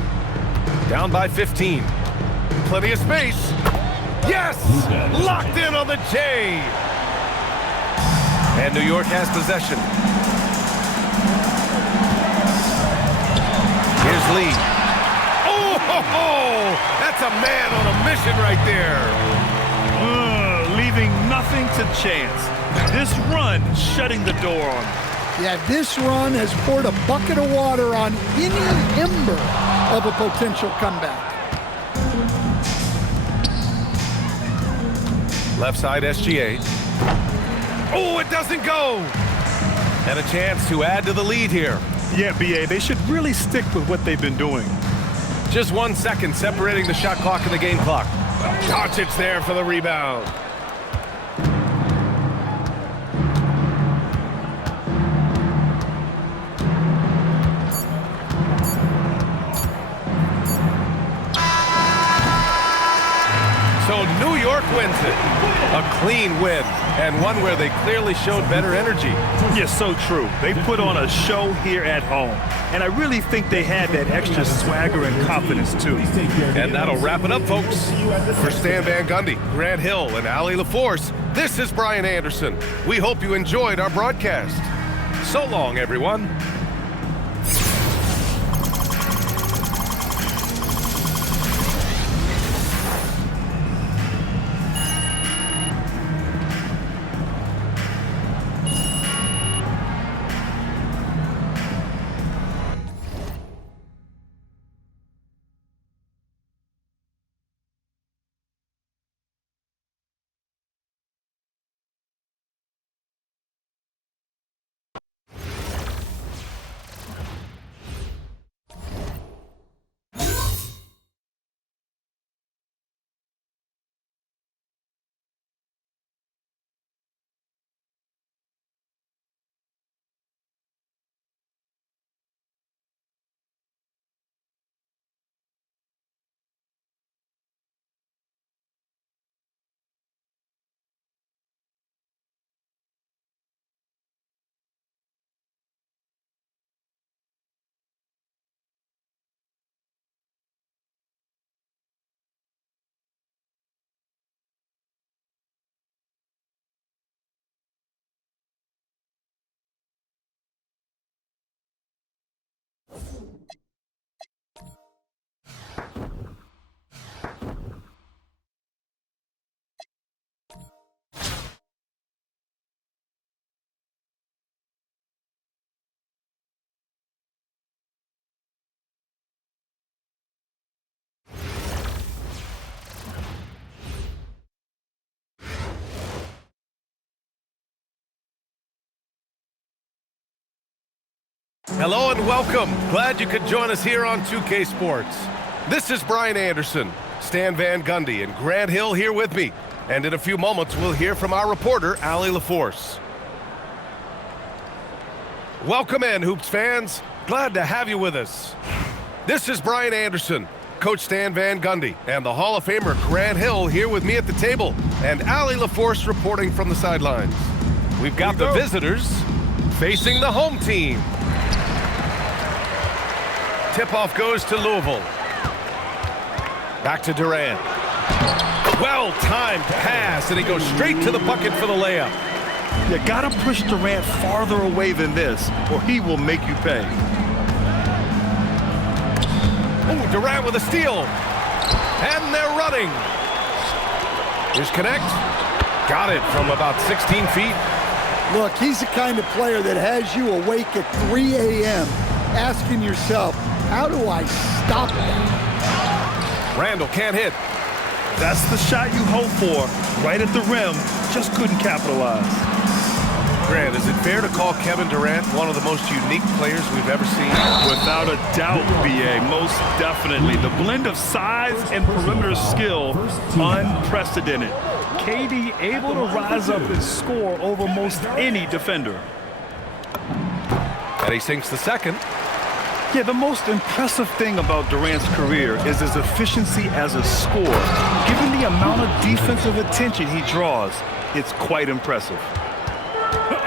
Down by 15. Plenty of space. Yes! Locked in on the J. And New York has possession. Here's Lee. Oh, ho, ho! That's a man on a mission right there. Leaving nothing to chance. This run shutting the door on him. Yeah, this run has poured a bucket of water on any ember of a potential comeback. Left side SGA. Oh, it doesn't go. And a chance to add to the lead here. Yeah, BA, they should really stick with what they've been doing. Just 1 second separating the shot clock and the game clock. Doncic there for the rebound. So New York wins it. A clean win, and one where they clearly showed better energy. Yeah, so true. They put on a show here at home. And I really think they had that extra swagger and confidence, too. And that'll wrap it up, folks. For Stan Van Gundy, Grant Hill, and Ali LaForce, this is Brian Anderson. We hope you enjoyed our broadcast. So long, everyone. Hello and welcome. Glad you could join us here on 2K Sports. This is Brian Anderson, Stan Van Gundy, and Grant Hill here with me. And in a few moments, we'll hear from our reporter, Ali LaForce. Welcome in, Hoops fans. Glad to have you with us. This is Brian Anderson, Coach Stan Van Gundy, and the Hall of Famer Grant Hill here with me at the table, and Ali LaForce reporting from the sidelines. We've got the visitors facing the home team. tip-off goes to Louisville. Back to Durant. Well-timed pass, and he goes straight to the bucket for the layup. You gotta push Durant farther away than this, or he will make you pay. Oh, Durant with a steal. And they're running. Here's Connect. Got it from about 16 feet. Look, he's the kind of player that has you awake at 3 a.m. asking yourself, how do I stop that? Randall can't hit. That's the shot you hope for, right at the rim. Just couldn't capitalize. Grant, is it fair to call Kevin Durant one of the most unique players we've ever seen? Without a doubt, BA, most definitely. The blend of size and perimeter skill, unprecedented. KD able to rise up and score over most any defender. And he sinks the second. Yeah, the most impressive thing about Durant's career is his efficiency as a scorer. Given the amount of defensive attention he draws, it's quite impressive.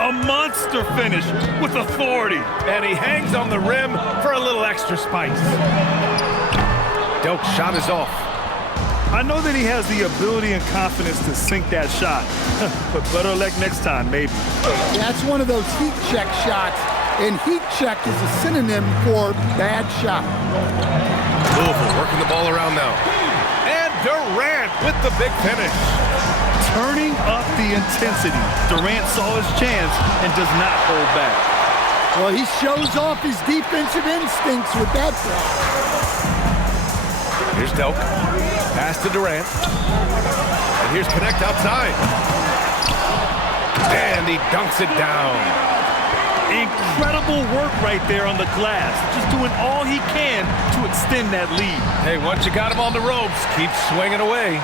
A monster finish with authority. And he hangs on the rim for a little extra spice. Doak's shot is off. I know that he has the ability and confidence to sink that shot. But better luck next time, maybe. That's one of those heat check shots. And heat check is a synonym for bad shot. Louisville working the ball around now. And Durant with the big finish. Turning up the intensity. Durant saw his chance and does not hold back. Well, he shows off his defensive instincts with that shot. Here's Doak. Pass to Durant. And here's Connect outside. And he dunks it down. Incredible work right there on the glass. Just doing all he can to extend that lead. Hey, once you got him on the ropes, keep swinging away.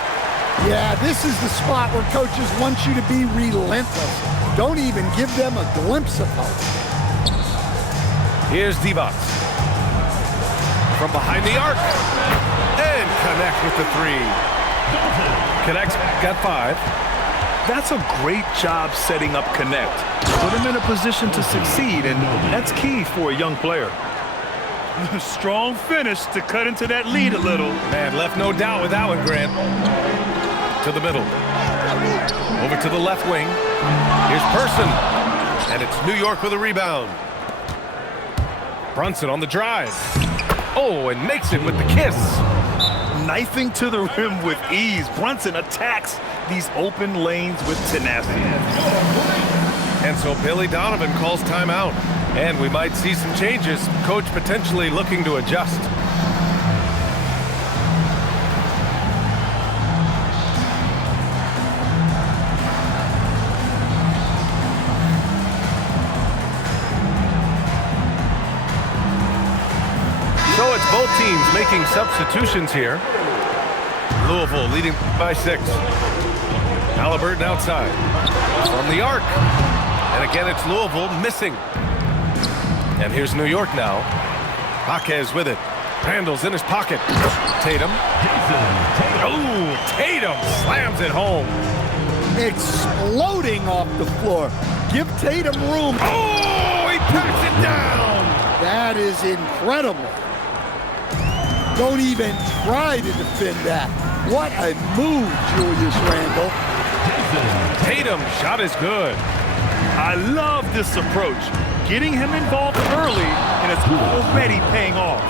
Yeah, this is the spot where coaches want you to be relentless. Don't even give them a glimpse of hope. Here's Divac. From behind the arc. And Connect with the three. Connect's got 5. That's a great job setting up Connect. Put him in a position to succeed, and that's key for a young player. Strong finish to cut into that lead a little. Man, left no doubt with that one, Grant. To the middle. Over to the left wing. Here's Person. And it's New York with a rebound. Brunson on the drive. Oh, and makes it with the kiss. Knifing to the rim with ease. Brunson attacks these open lanes with tenacity. And so Billy Donovan calls timeout. And we might see some changes. Coach potentially looking to adjust. So it's both teams making substitutions here. Louisville leading by 6. Halliburton outside. From the arc. And again, it's Louisville missing. And here's New York now. Jaquez with it. Randall's in his pocket. Tatum. Oh, Tatum slams it home. Exploding off the floor. Give Tatum room. Oh, he packs it down. That is incredible. Don't even try to defend that. What a move, Julius Randle. Tatum shot is good. I love this approach. Getting him involved early, and it's already paying off.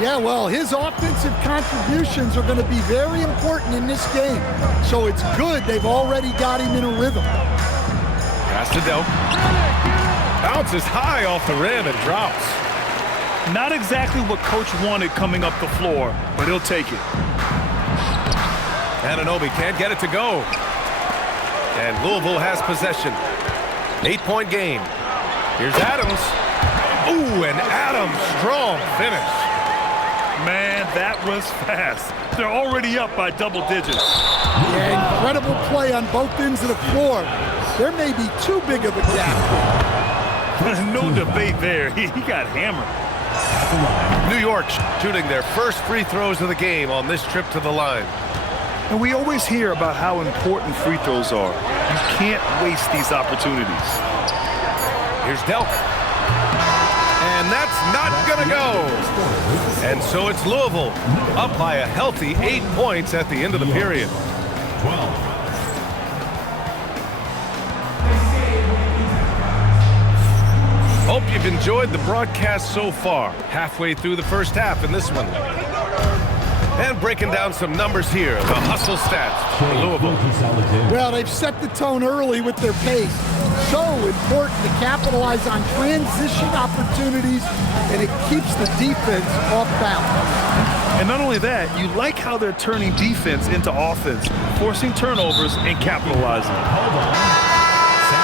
Yeah, well, his offensive contributions are going to be very important in this game. So it's good they've already got him in a rhythm. Pass to Doak. Bounces high off the rim and drops. Not exactly what Coach wanted coming up the floor, but he'll take it. Anunoby can't get it to go. And Louisville has possession. 8-point game. Here's Adams. Ooh, and Adams, strong finish. Man, that was fast. They're already up by double digits. Yeah, incredible play on both ends of the floor. There may be too big of a gap. No debate there. He got hammered. New York shooting their first free throws of the game on this trip to the line. And we always hear about how important free throws are. You can't waste these opportunities. Here's Delk. And that's not going to go. And so it's Louisville up by a healthy 8 points at the end of the period. 12. Hope you've enjoyed the broadcast so far. Halfway through the first half in this one. And breaking down some numbers here, the hustle stats for Louisville. Well, they've set the tone early with their pace. So important to capitalize on transition opportunities, and it keeps the defense off balance. And not only that, you like how they're turning defense into offense, forcing turnovers and capitalizing.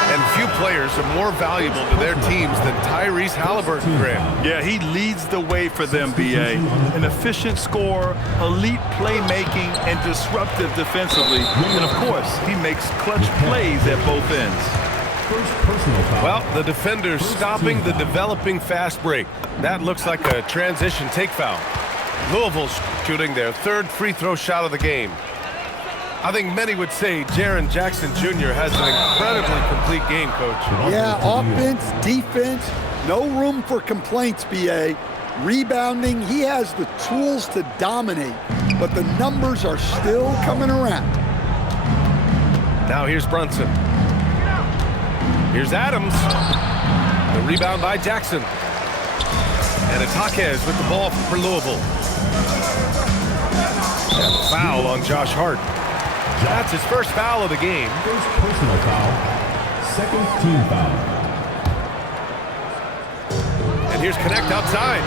And few players are more valuable to their teams than Tyrese Halliburton, Graham. Yeah, he leads the way for them, B.A. An efficient scorer, elite playmaking, and disruptive defensively. And, of course, he makes clutch plays at both ends. Well, the defender's stopping the developing fast break. That looks like a transition take foul. Louisville's shooting their third free throw shot of the game. I think many would say Jaren Jackson Jr. has an incredibly complete game, Coach. Yeah, offense, defense, no room for complaints, B.A. Rebounding, he has the tools to dominate, but the numbers are still coming around. Now here's Brunson. Here's Adams. The rebound by Jackson. And it's Jaquez with the ball for Louisville. And a foul on Josh Hart. That's his first foul of the game. First personal foul. Second team foul. And here's Connect outside.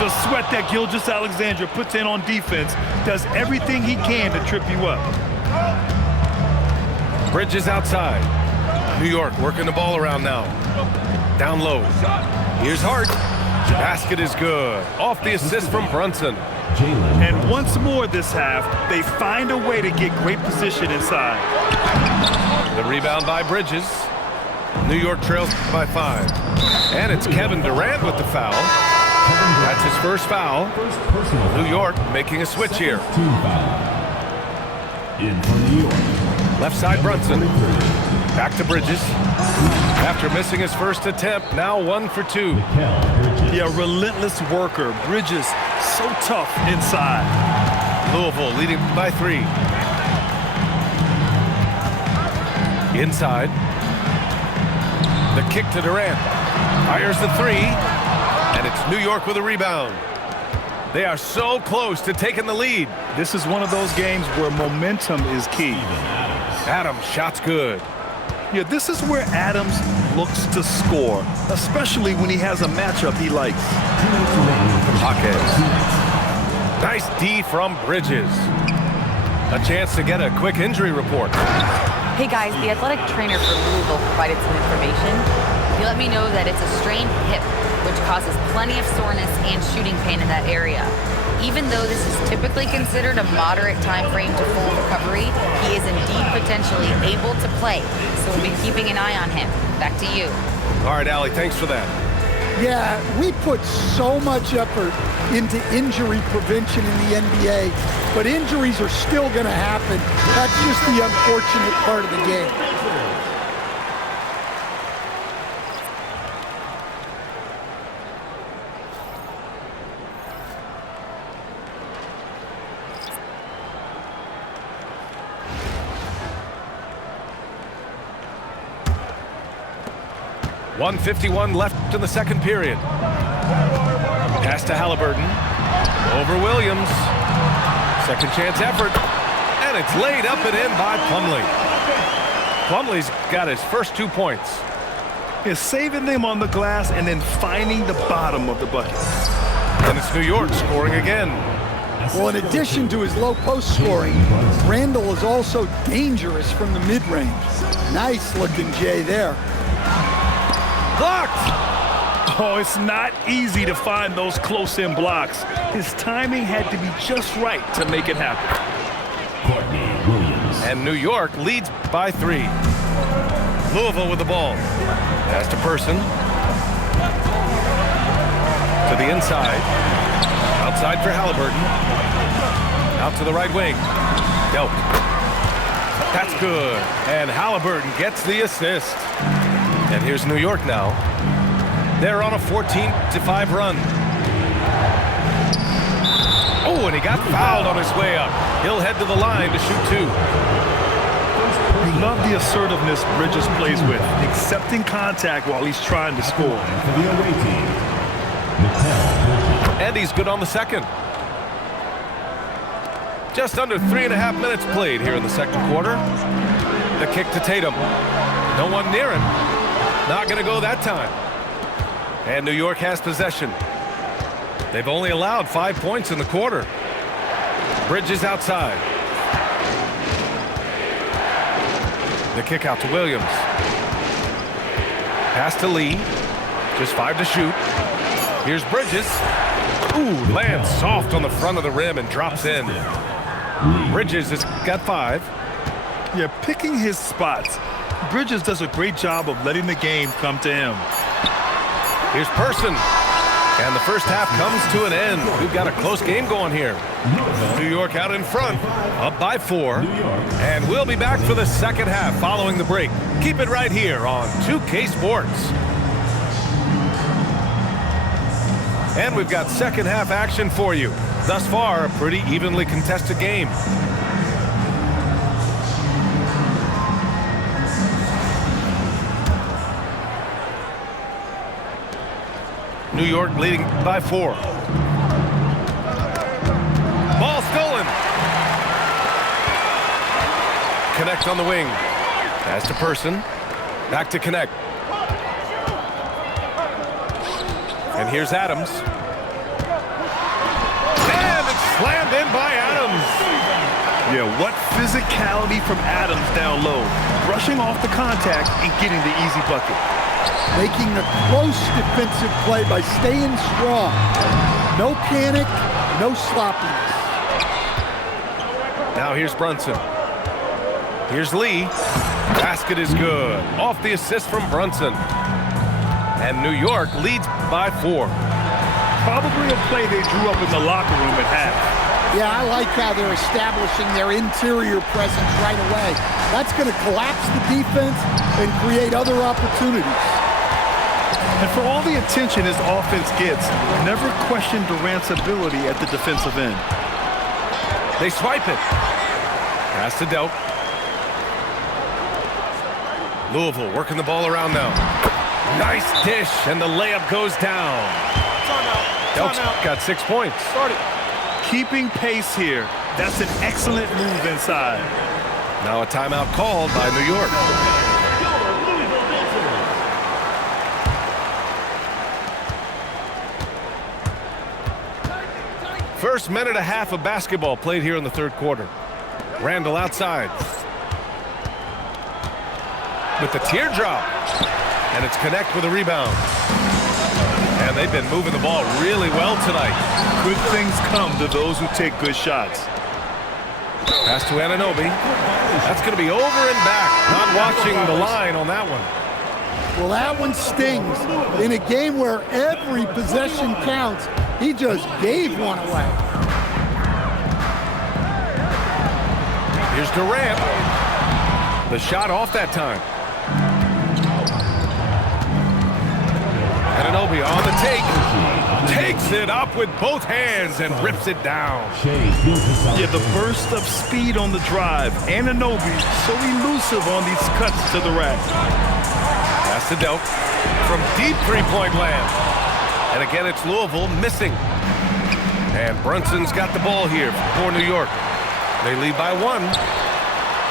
The sweat that Gilgeous-Alexander puts in on defense does everything he can to trip you up. Bridges outside. New York working the ball around now. Down low. Here's Hart. Basket is good. Off the assist from Brunson. And once more this half, they find a way to get great position inside. The rebound by Bridges. New York trails by 5. And it's Kevin Durant with the foul. That's his first foul. New York making a switch here. Team foul. In for New York. Left side Brunson. Back to Bridges. After missing his first attempt, now 1 for 2. Yeah, relentless worker. Bridges, so tough inside. Louisville leading by 3. Inside. The kick to Durant. Fires the 3. And it's New York with a rebound. They are so close to taking the lead. This is one of those games where momentum is key. Adams, shot's good. Yeah, this is where Adams looks to score, especially when he has a matchup he likes. Jaquez. Nice D from Bridges. A chance to get a quick injury report. Hey guys, the athletic trainer for Louisville provided some information. He let me know that it's a strained hip, which causes plenty of soreness and shooting pain in that area. Even though this is typically considered a moderate time frame to full recovery, he is indeed potentially able to play. So we'll be keeping an eye on him. Back to you. All right, Allie, thanks for that. Yeah, we put so much effort into injury prevention in the NBA, but injuries are still going to happen. That's just the unfortunate part of the game. .151 left in the second period. Pass to Halliburton. Over Williams. Second chance effort. And it's laid up and in by Plumlee. Plumlee's got his first 2 points. He's saving them on the glass and then finding the bottom of the bucket. And it's New York scoring again. Well, in addition to his low post scoring, Randall is also dangerous from the mid-range. Nice looking Jay there. Blocked! Oh, it's not easy to find those close-in blocks. His timing had to be just right to make it happen. And New York leads by 3. Louisville with the ball. Pass to Person. To the inside. Outside for Halliburton. Out to the right wing. Delp. That's good. And Halliburton gets the assist. And here's New York now. They're on a 14-5 run. Oh, and he got fouled on his way up. He'll head to the line to shoot 2. You love the assertiveness Bridges plays with, accepting contact while he's trying to score. For the away team, And he's good on the second. Just under 3.5 minutes played here in the second quarter. The kick to Tatum. No one near him. Not going to go that time. And New York has possession. They've only allowed 5 points in the quarter. Bridges outside. The kick out to Williams. Pass to Lee. Just 5 to shoot. Here's Bridges. Ooh, lands soft on the front of the rim and drops in. Bridges has got 5. Yeah, picking his spots. Bridges does a great job of letting the game come to him. Here's Person. And the first half comes to an end. We've got a close game going here. New York out in front, up by 4. And we'll be back for the second half following the break. Keep it right here on 2K Sports. And we've got second half action for you. Thus far, a pretty evenly contested game. New York leading by 4. Ball stolen. Connect on the wing. Pass to Person. Back to Connect. And here's Adams. And it's slammed in by Adams. Yeah, what physicality from Adams down low. Brushing off the contact and getting the easy bucket. Making a close defensive play by staying strong. No panic, no sloppiness. Now here's Brunson. Here's Lee. Basket is good. Off the assist from Brunson. And New York leads by 4. Probably a play they drew up in the locker room at half. Yeah, I like how they're establishing their interior presence right away. That's going to collapse the defense and create other opportunities. And for all the attention his offense gets, never question Durant's ability at the defensive end. They swipe it. Pass to Delk. Louisville working the ball around now. Nice dish, and the layup goes down. Delk's got 6 points. Keeping pace here. That's an excellent move inside. Now a timeout called by New York. First minute and a half of basketball played here in the third quarter. Randall outside. With the teardrop. And it's Connect with a rebound. And they've been moving the ball really well tonight. Good things come to those who take good shots. Pass to Anunoby. That's going to be over and back. Not watching the line on that one. Well, that one stings. In a game where every possession counts, he just gave one away. Here's Durant. The shot off that time. Anunoby on the take. Takes it up with both hands and rips it down. Yeah, the burst of speed on the drive. Anunoby so elusive on these cuts to the rack. Pass to Delk from deep three-point land. And again, it's Louisville missing. And Brunson's got the ball here for New York. They lead by 1.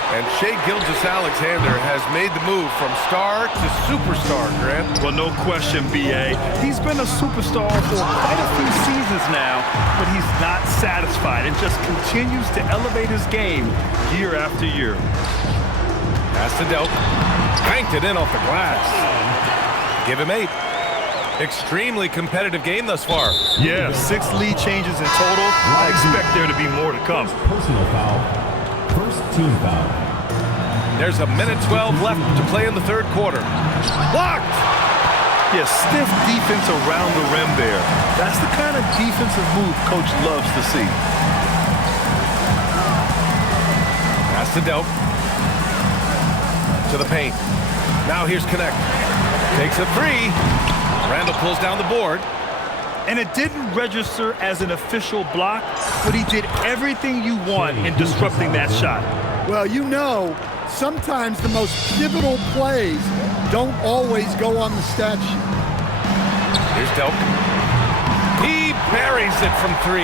And Shai Gilgeous-Alexander has made the move from star to superstar, Grant. Well, no question, B.A. He's been a superstar for quite a few seasons now, but he's not satisfied and just continues to elevate his game year after year. Pass to Delk. Banked it in off the glass. Give him 8. Extremely competitive game thus far. Yeah, 6 lead changes in total. I expect there to be more to come. Personal foul. First team foul. There's a minute 12 left to play in the third quarter. Blocked! Yeah, stiff defense around the rim there. That's the kind of defensive move Coach loves to see. Pass to Delk. To the paint. Now here's Connect. Takes a 3. Randall pulls down the board. And it didn't register as an official block, but he did everything you want in disrupting that shot. Well, you know, sometimes the most pivotal plays don't always go on the stat sheet. Here's Delk. He buries it from 3.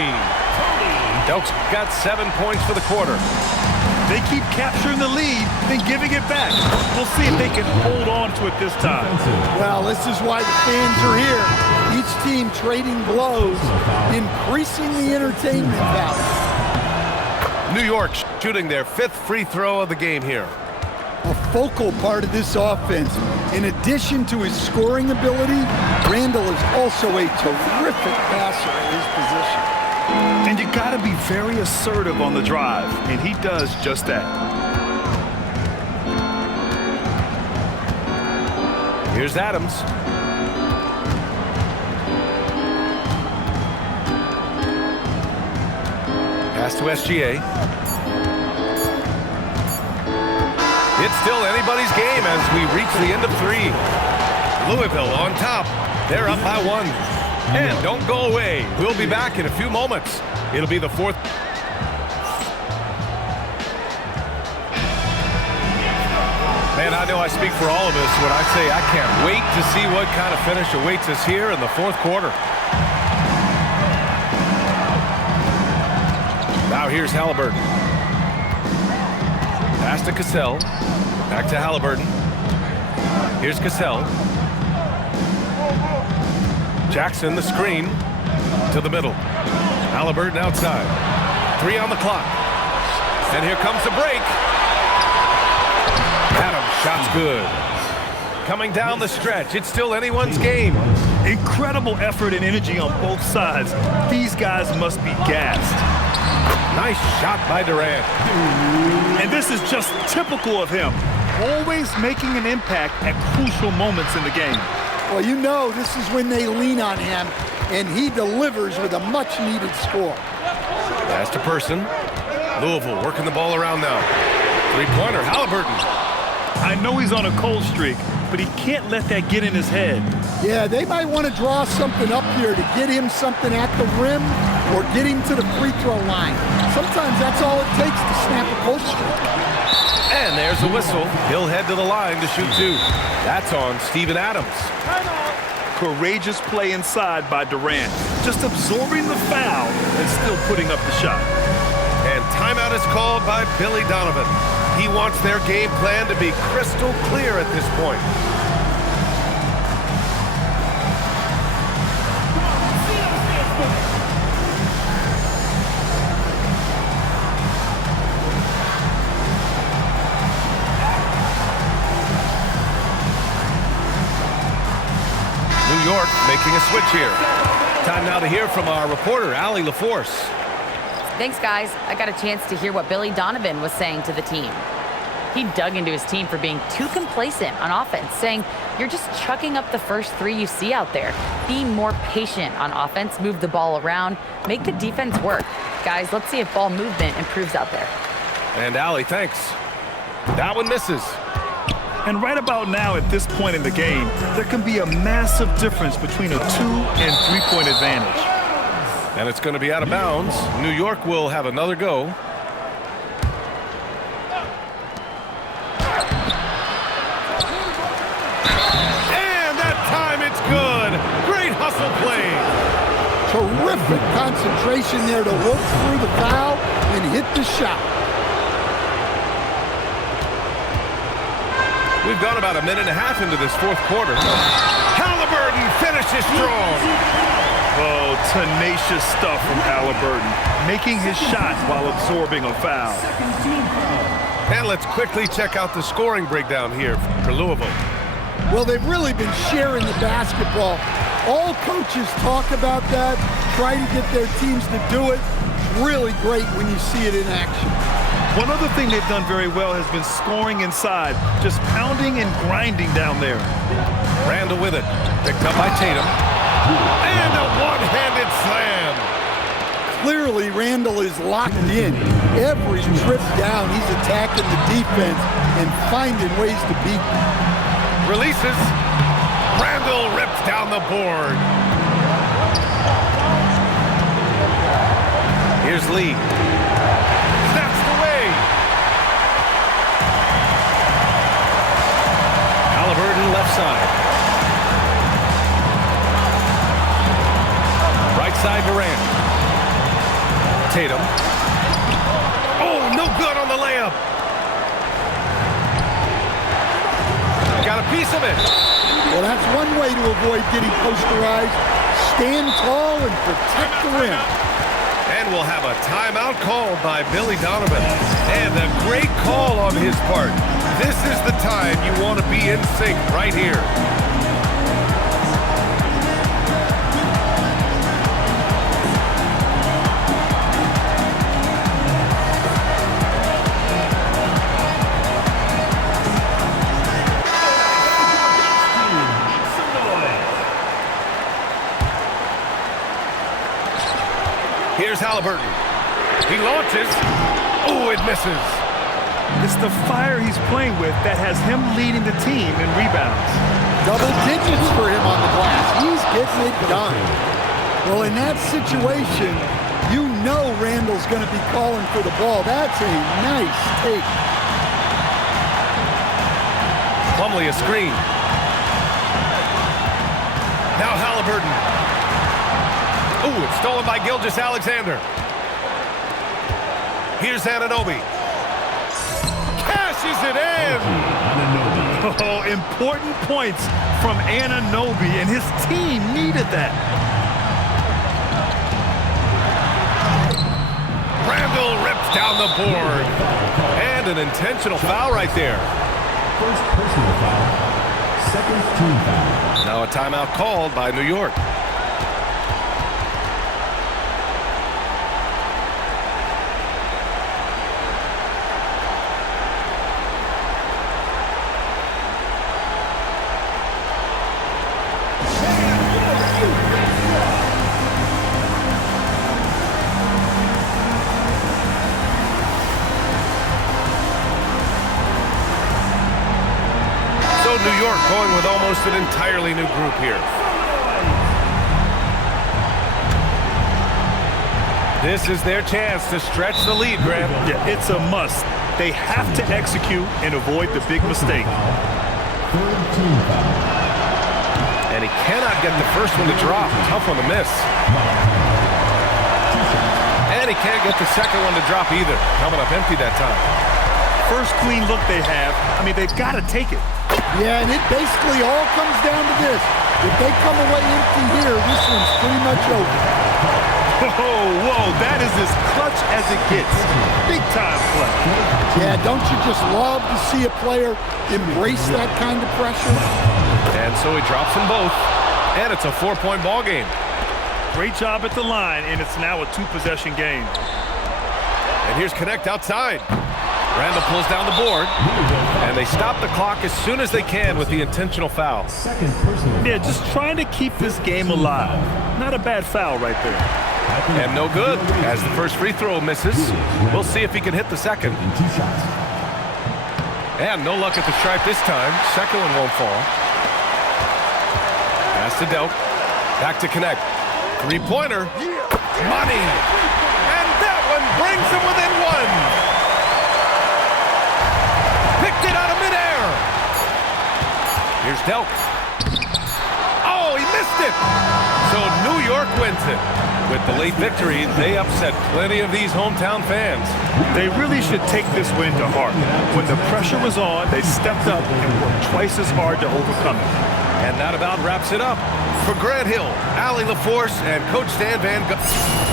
Delk's got 7 points for the quarter. They keep capturing the lead, then giving it back. We'll see if they can hold on to it this time. Well, this is why the fans are here. Each team trading blows, increasing the entertainment value. New York shooting their 5th free throw of the game here. A focal part of this offense. In addition to his scoring ability, Randall is also a terrific passer at his position. And you got to be very assertive on the drive, and he does just that. Here's Adams. Pass to SGA. It's still anybody's game as we reach the end of 3. Louisville on top. They're up by 1. And don't go away. We'll be back in a few moments. It'll be the 4th. Man, I know I speak for all of us when I say I can't wait to see what kind of finish awaits us here in the 4th quarter. Now here's Halliburton. Pass to Cassell. Back to Halliburton. Here's Cassell. Jackson, the screen to the middle. Halliburton outside. 3 on the clock. And here comes the break. Adams, shot's good. Coming down the stretch. It's still anyone's game. Incredible effort and energy on both sides. These guys must be gassed. Nice shot by Durant. And this is just typical of him. Always making an impact at crucial moments in the game. Well, you know this is when they lean on him, and he delivers with a much-needed score. Pass to Person. Louisville working the ball around now. 3-pointer, Halliburton. I know he's on a cold streak, but he can't let that get in his head. Yeah, they might want to draw something up here to get him something at the rim or get him to the free throw line. Sometimes that's all it takes to snap a cold streak. And there's the whistle. He'll head to the line to shoot 2. That's on Steven Adams. Courageous play inside by Durant. Just absorbing the foul and still putting up the shot. And timeout is called by Billy Donovan. He wants their game plan to be crystal clear at this point. New York making a switch here. Time now to hear from our reporter, Allie LaForce. Thanks, guys. I got a chance to hear what Billy Donovan was saying to the team. He dug into his team for being too complacent on offense, saying, you're just chucking up the first 3 you see out there. Be more patient on offense, move the ball around, make the defense work. Guys, let's see if ball movement improves out there. And Allie, thanks. That one misses. And right about now, at this point in the game, there can be a massive difference between a 2- and 3-point advantage. And it's going to be out of bounds. New York will have another go. And that time it's good. Great hustle play. Terrific concentration there to work through the foul and hit the shot. We've gone about a minute and a half into this 4th quarter. Halliburton finishes strong. Oh, tenacious stuff from Halliburton, making his shot while absorbing a foul. And let's quickly check out the scoring breakdown here for Louisville. Well, they've really been sharing the basketball. All coaches talk about that, try to get their teams to do it. Really great when you see it in action. One other thing they've done very well has been scoring inside, just pounding and grinding down there. Randall with it, picked up by Tatum. And a one-handed slam. Clearly, Randall is locked in. Every trip down, he's attacking the defense and finding ways to beat them. Releases. Randall rips down the board. Here's Lee. Snatched away. Halliburton left side. Right side Durant. Tatum. Oh, no good on the layup. Got a piece of it. Well, that's one way to avoid getting posterized. Stand tall and protect the rim. And we'll have a timeout called by Billy Donovan. And a great call on his part. This is the time you want to be in sync right here. Here's Halliburton. He launches. Oh, it misses. It's the fire he's playing with that has him leading the team in rebounds. Double digits for him on the glass. He's getting it done. Well, in that situation, you know Randall's going to be calling for the ball. That's a nice take. Plumlee a screen. Now Halliburton. Ooh, it's stolen by Gilgeous-Alexander. Here's Anunoby. Cashes it in. Oh, important points from Anunoby, and his team needed that. Randall rips down the board. And an intentional foul right there. First personal foul. Second team foul. Now a timeout called by New York. New York going with almost an entirely new group here. This is their chance to stretch the lead, Graham. Yeah, it's a must. They have to execute and avoid the big mistake. And he cannot get the first one to drop. Tough one to miss. And he can't get the second one to drop either. Coming up empty that time. First clean look they have. I mean, they've got to take it. Yeah, and it basically all comes down to this. If they come away empty here, this one's pretty much over. Whoa, that is as clutch as it gets. Big time play. Yeah, don't you just love to see a player embrace that kind of pressure? And so he drops them both. And it's a 4-point ball game. Great job at the line, and it's now a 2-possession game. And here's Connect outside. Randall pulls down the board, and they stop the clock as soon as they can with the intentional foul. Second personal. Yeah, just trying to keep this game alive. Not a bad foul right there. And no good, as the first free throw misses. We'll see if he can hit the second. And no luck at the stripe this time. Second one won't fall. Pass to Delk. Back to Connect. Three-pointer. Money. And that one brings him within one. Picked it out of midair. Here's Delk. Oh, he missed it. So New York wins it. With the late victory, they upset plenty of these hometown fans. They really should take this win to heart. When the pressure was on, they stepped up and worked twice as hard to overcome it. And that about wraps it up. For Grant Hill, Allie LaForce, and Coach Stan Van Gundy.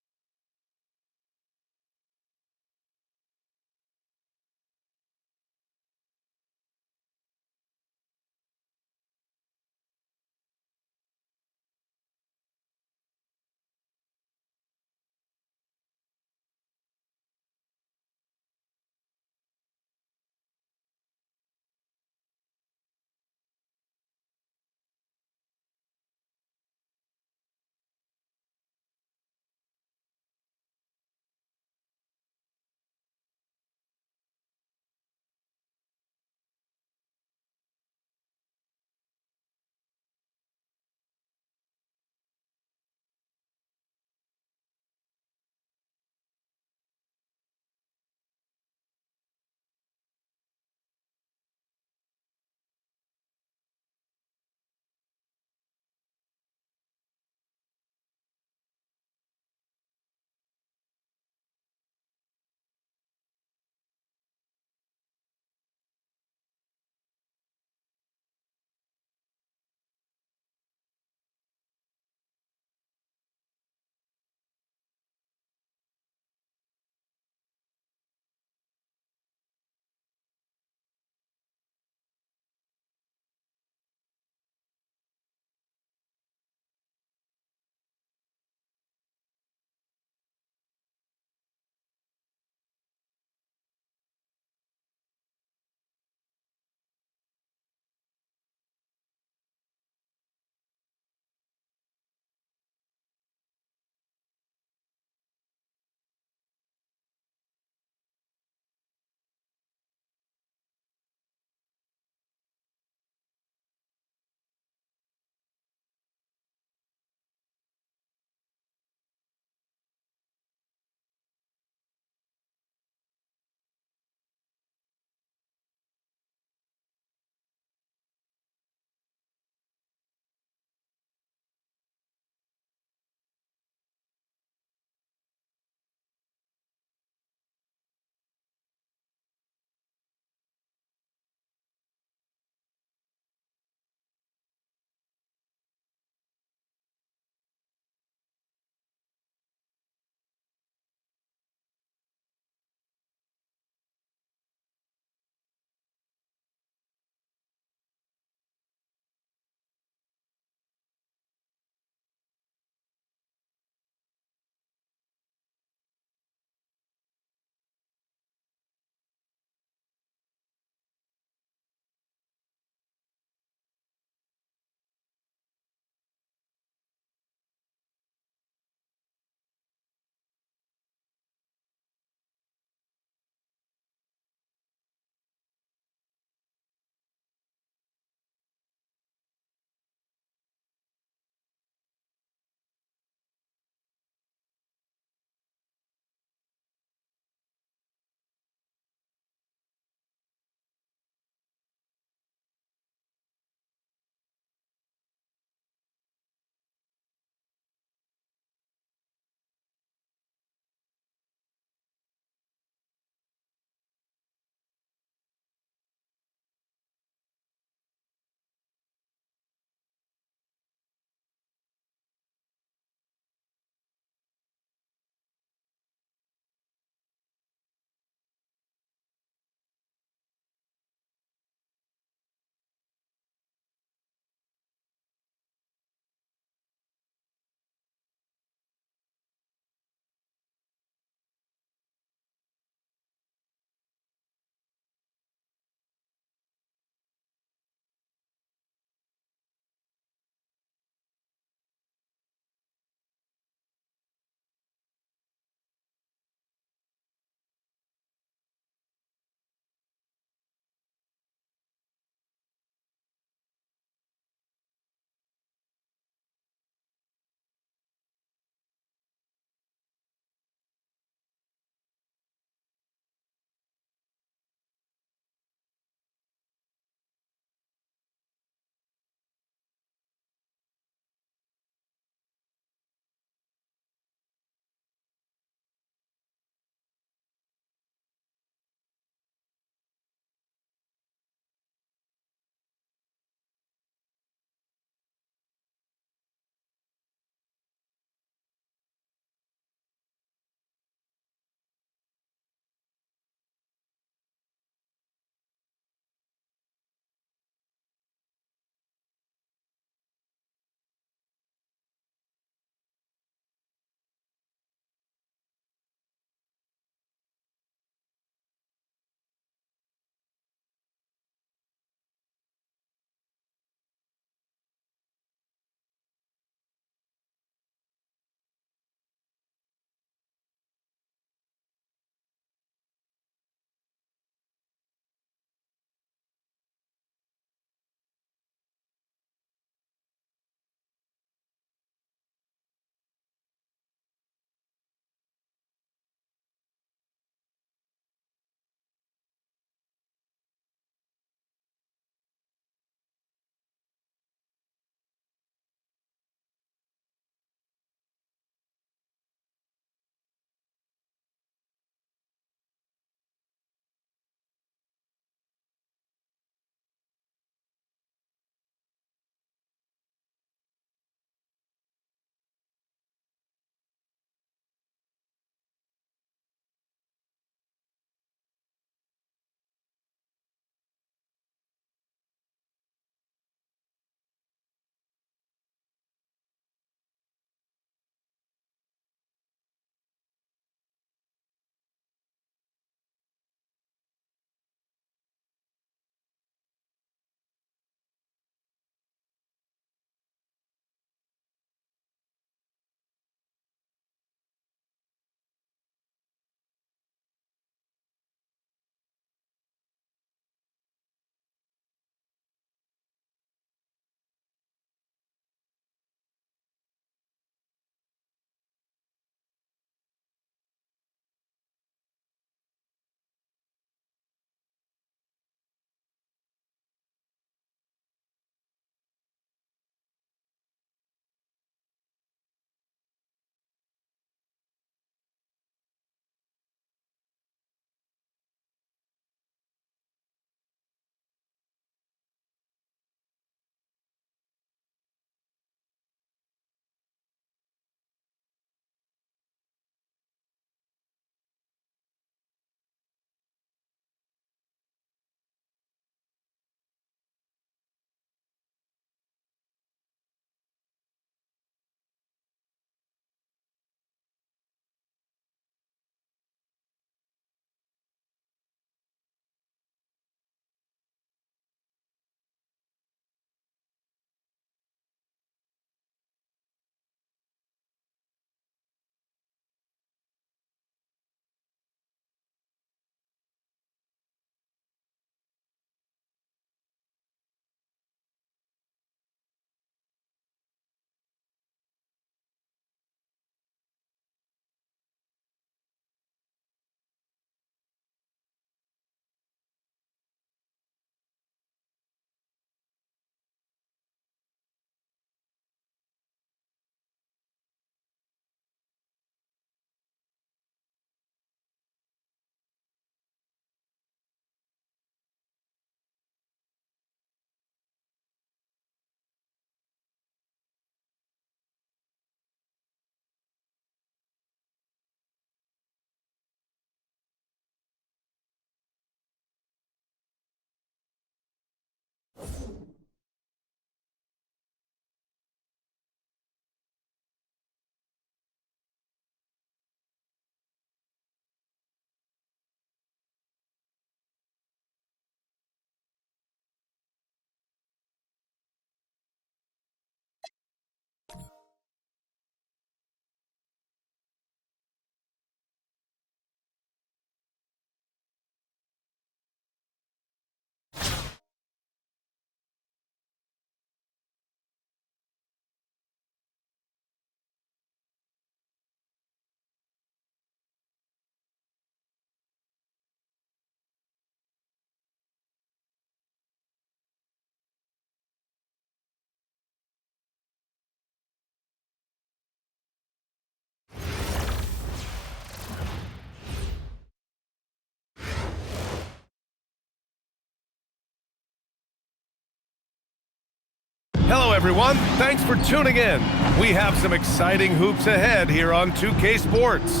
everyone. Thanks for tuning in. We have some exciting hoops ahead here on 2K Sports.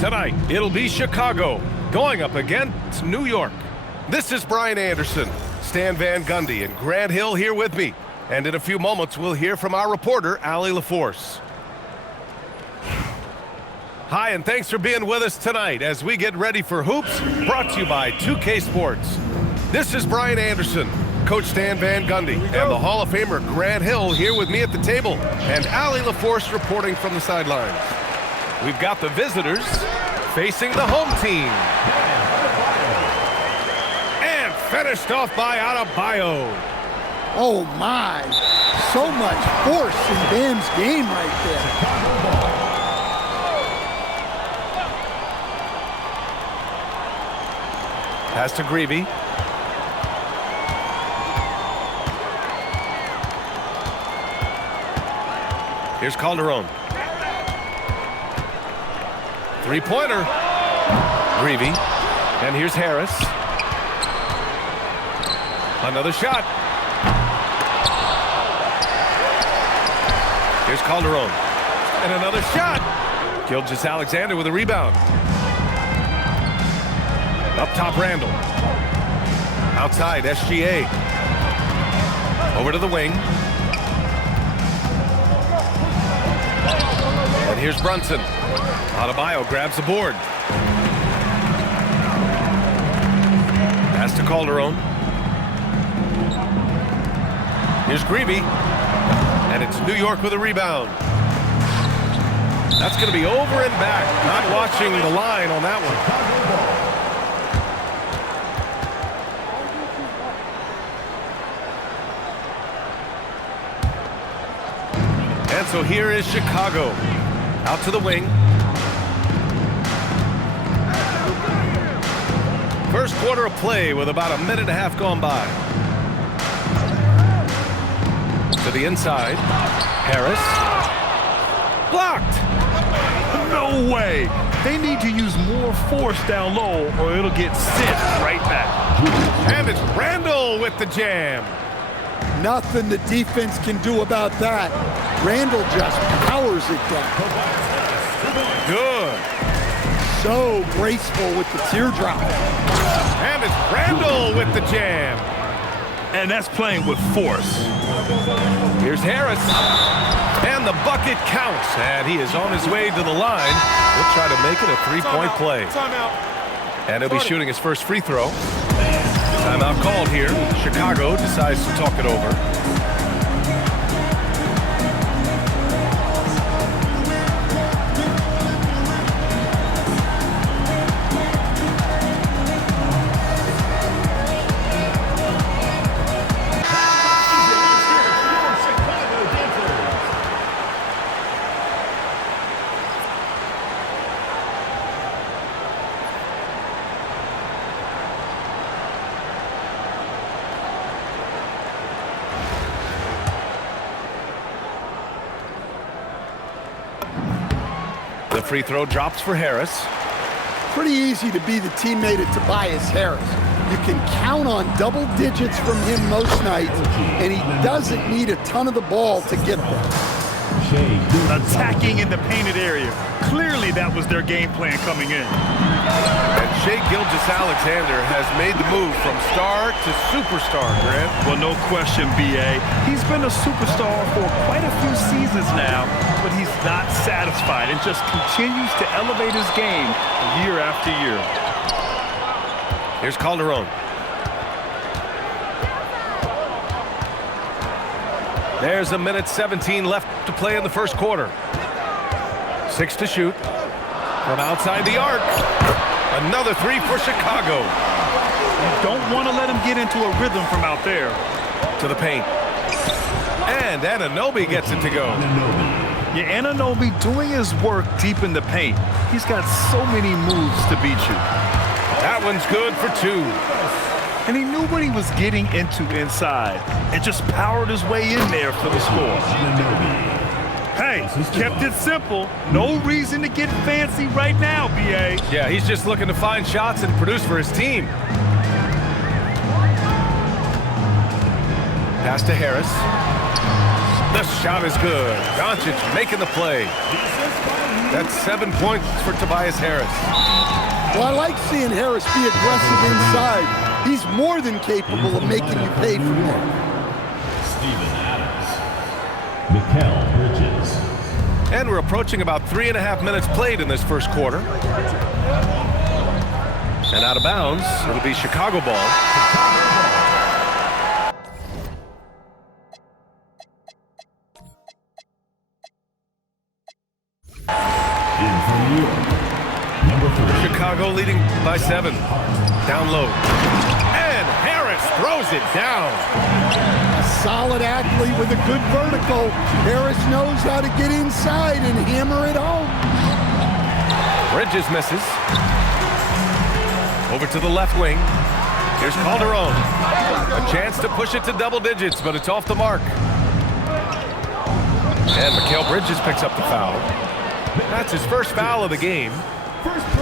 Tonight, it'll be Chicago going up against New York. This is Brian Anderson, Stan Van Gundy, and Grant Hill here with me. And in a few moments, we'll hear from our reporter, Allie LaForce. Hi, and thanks for being with us tonight as we get ready for Hoops, brought to you by 2K Sports. This is Brian Anderson, Coach Stan Van Gundy, and the Hall of Famer Grant Hill here with me at the table, and Allie LaForce reporting from the sidelines. We've got the visitors facing the home team. And finished off by Adebayo. Oh my, so much force in Bam's game right there. Pass to Greavy. Here's Calderon. Three-pointer. Greavy. And here's Harris. Another shot. Here's Calderon. And another shot. Gilgeous-Alexander with a rebound. Up top, Randall. Outside, SGA. Over to the wing. And here's Brunson. Adebayo grabs the board. Pass to Calderon. Here's Greavy. And it's New York with a rebound. That's going to be over and back. Not watching the line on that one. And so here is Chicago. Out to the wing. First quarter of play with about a minute and a half gone by. To the inside. Harris. Blocked. No way. They need to use more force down low or it'll get sent right back. And it's Randall with the jam. Nothing the defense can do about that. Randall just powers it down. Good. So graceful with the teardrop. And it's Randall with the jam. And that's playing with force. Here's Harris. And the bucket counts. And he is on his way to the line. He'll try to make it a three-point play. And he'll be shooting his first free throw. Timeout called here. Chicago decides to talk it over. The free throw drops for Harris. Pretty easy to be the teammate of Tobias Harris. You can count on double digits from him most nights, and he doesn't need a ton of the ball to get there. Attacking in the painted area. Clearly that was their game plan coming in. And Shai Gilgeous-Alexander has made the move from star to superstar, Grant. Well, no question, B.A. He's been a superstar for quite a few seasons now, but he's not satisfied and just continues to elevate his game year after year. Here's Calderon. There's a minute 17 left to play in the first quarter. 6 to shoot. From outside the arc. Another three for Chicago. You don't want to let him get into a rhythm from out there. To the paint. And Anunoby gets it to go. Yeah, Anunoby doing his work deep in the paint. He's got so many moves to beat you. That one's good for 2. And he knew what he was getting into inside and just powered his way in there for the score. Hey, kept it simple. No reason to get fancy right now, B.A. Yeah, he's just looking to find shots and produce for his team. Pass to Harris. The shot is good. Doncic making the play. That's 7 points for Tobias Harris. Well, I like seeing Harris be aggressive inside. He's more than capable of making you pay from there. Steven Adams. Mikal Bridges. And we're approaching about 3.5 minutes played in this first quarter. And out of bounds, it'll be Chicago ball. In from New York, number 3. Chicago leading by 7. Down low. And Harris throws it down. A solid athlete with a good vertical. Harris knows how to get inside and hammer it home. Bridges misses. Over to the left wing. Here's Calderon. A chance to push it to double digits, but it's off the mark. And Mikal Bridges picks up the foul. That's his first foul of the game.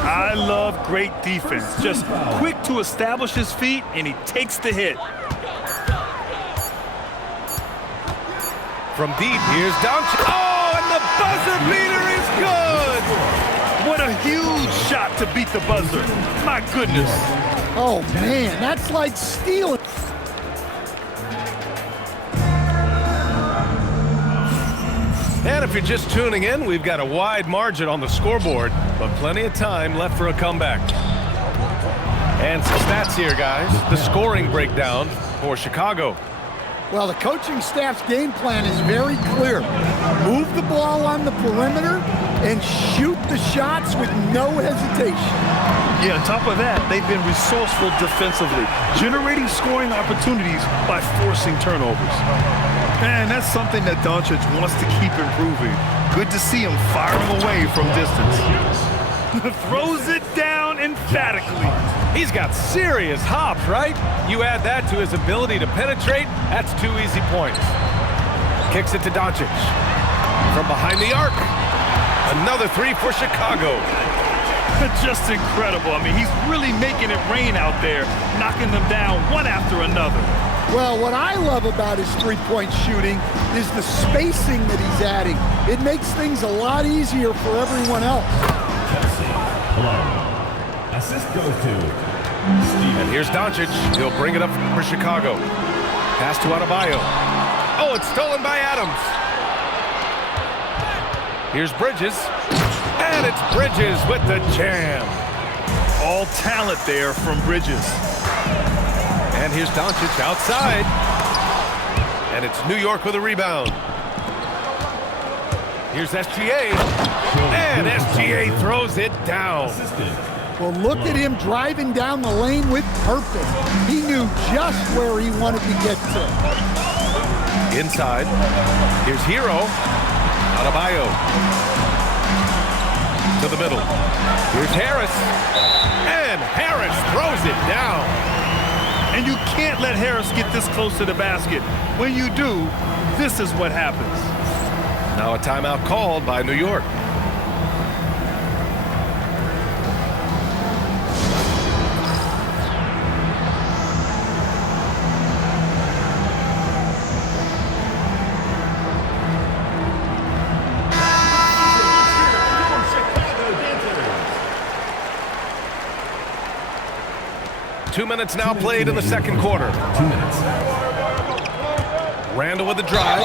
I love great defense. Just quick to establish his feet, and he takes the hit. From deep, here's Doncic. Oh, and the buzzer beater is good! What a huge shot to beat the buzzer. My goodness. Oh, man, that's like stealing. And if you're just tuning in, we've got a wide margin on the scoreboard, but plenty of time left for a comeback. And some stats here, guys. The scoring breakdown for Chicago. Well, the coaching staff's game plan is very clear. Move the ball on the perimeter and shoot the shots with no hesitation. Yeah, on top of that, they've been resourceful defensively, generating scoring opportunities by forcing turnovers. And that's something that Doncic wants to keep improving. Good to see him firing away from distance. Throws it down emphatically. He's got serious hops, right? You add that to his ability to penetrate, that's 2 easy points. Kicks it to Doncic. From behind the arc. Another 3 for Chicago. Just incredible. I mean, he's really making it rain out there, knocking them down one after another. Well, what I love about his three-point shooting is the spacing that he's adding. It makes things a lot easier for everyone else. Assist goes to And here's Doncic. He'll bring it up for Chicago. Pass to Adebayo. Oh, it's stolen by Adams. Here's Bridges. And it's Bridges with the jam. All talent there from Bridges. And here's Doncic outside. And it's New York with a rebound. Here's SGA. And SGA throws it down. Well, look at him driving down the lane with purpose. He knew just where he wanted to get to. Inside. Here's Hero. Adebayo. To the middle. Here's Harris. And Harris throws it down. And you can't let Harris get this close to the basket. When you do, this is what happens. Now a timeout called by New York. Two minutes now played in the second quarter. 2 minutes. Randall with the drive.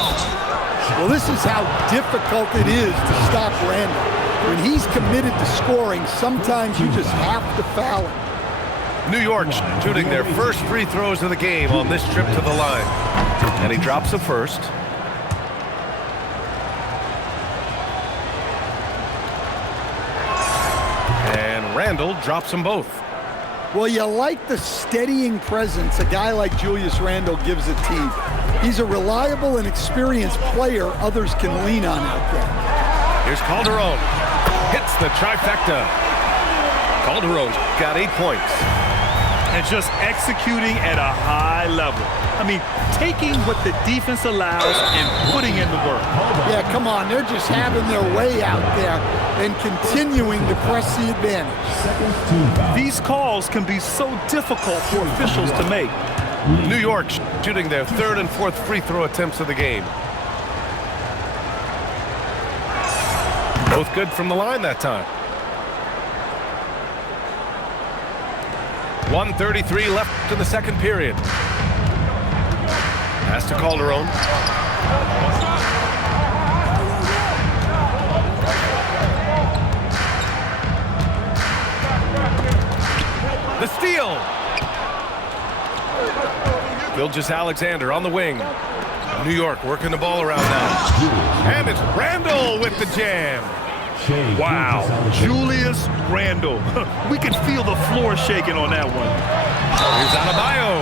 Well, this is how difficult it is to stop Randall. When he's committed to scoring, sometimes you just have to foul him. New York shooting their first free throws of the game on this trip to the line. And he drops the first. And Randall drops them both. Well, you like the steadying presence a guy like Julius Randle gives a team. He's a reliable and experienced player others can lean on out there. Here's Calderon. Hits the trifecta. Calderon's got 8 points. And just executing at a high level. I mean, taking what the defense allows and putting in the work. Yeah, come on. They're just having their way out there and continuing to press the advantage. These calls can be so difficult for officials to make. New York shooting their third and fourth free throw attempts of the game. Both good from the line that time. 1:33 left in the second period. Pass to Calderon. The steal. Gilgeous-Alexander on the wing. New York working the ball around now. And it's Randle with the jam. Wow, Julius Randle. We can feel the floor shaking on that one. Here's Adebayo.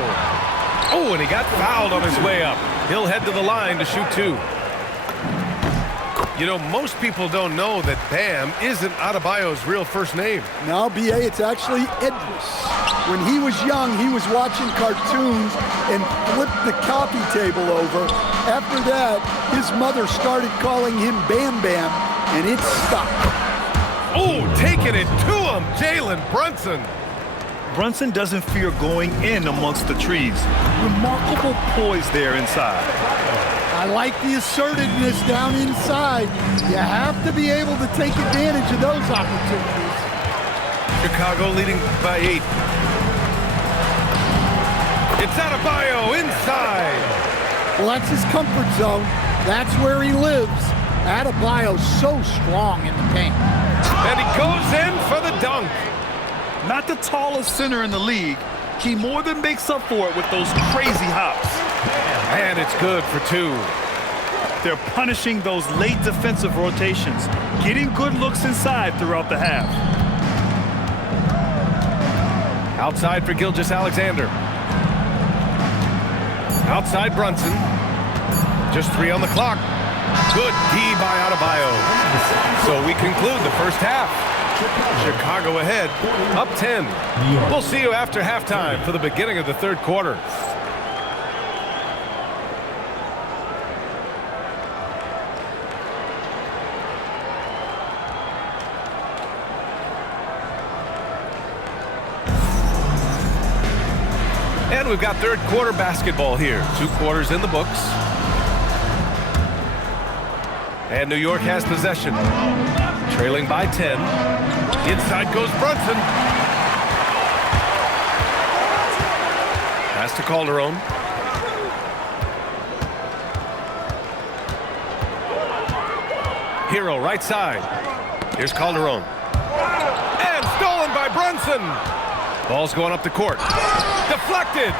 Oh, and he got fouled on his way up. He'll head to the line to shoot 2. You know, most people don't know that Bam isn't Adebayo's real first name. Now, B.A., it's actually Idris. When he was young, he was watching cartoons and flipped the coffee table over. After that, his mother started calling him Bam Bam, and it stuck. Oh, taking it to him, Jalen Brunson. Brunson doesn't fear going in amongst the trees. Remarkable poise there inside. I like the assertiveness down inside. You have to be able to take advantage of those opportunities. Chicago leading by 8. It's Adebayo inside. Well, that's his comfort zone. That's where he lives. Adebayo's so strong in the paint. And he goes in for the dunk. Not the tallest center in the league, he more than makes up for it with those crazy hops. And it's good for 2. They're punishing those late defensive rotations, getting good looks inside throughout the half. Outside for Gilgeous-Alexander. Outside Brunson. Just 3 on the clock. Good D by Adebayo. So we conclude the first half. Chicago ahead, up 10. We'll see you after halftime for the beginning of the third quarter. And we've got third quarter basketball here. 2 quarters in the books. And New York has possession. Trailing by 10. Inside goes Brunson. Pass to Calderon. Hero right side. Here's Calderon. And stolen by Brunson. Ball's going up the court. Deflected.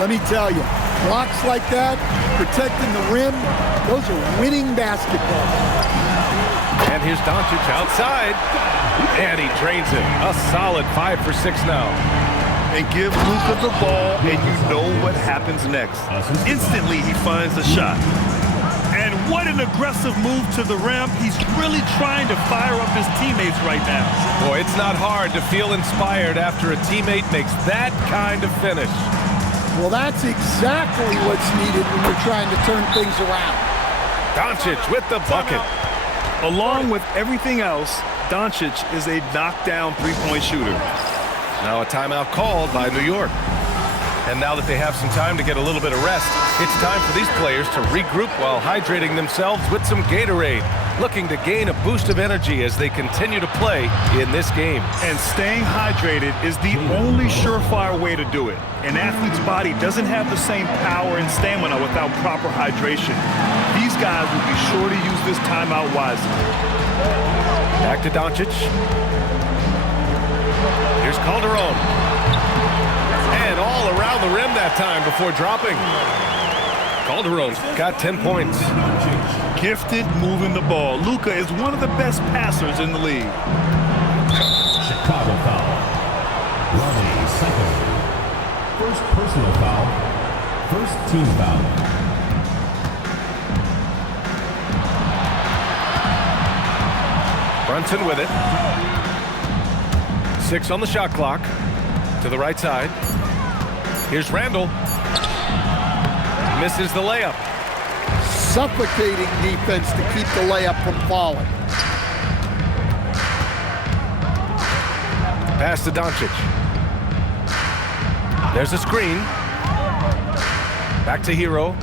Let me tell you, blocks like that, protecting the rim, those are winning basketball. And here's Doncic outside. And he drains it. A solid 5 for 6 now. And give Luka the ball, and you know what happens next. Instantly, he finds the shot. And what an aggressive move to the rim. He's really trying to fire up his teammates right now. Boy, it's not hard to feel inspired after a teammate makes that kind of finish. Well, that's exactly what's needed when you're trying to turn things around. Doncic with the bucket. Along with everything else, Doncic is a knockdown three-point shooter. Now a timeout called by New York. And now that they have some time to get a little bit of rest, it's time for these players to regroup while hydrating themselves with some Gatorade, looking to gain a boost of energy as they continue to play in this game. And staying hydrated is the only surefire way to do it. An athlete's body doesn't have the same power and stamina without proper hydration. These guys will be sure to use this timeout wisely. Back to Doncic. Here's Calderon. And all around the rim that time before dropping. Calderon's got 10 points. Gifted moving the ball. Luka is one of the best passers in the league. Chicago foul. Ronnie, second. First personal foul. First team foul. Brunson with it. 6 on the shot clock. To the right side. Here's Randle. Misses the layup. Suffocating defense to keep the layup from falling. Pass to Doncic. There's a screen. Back to Hero.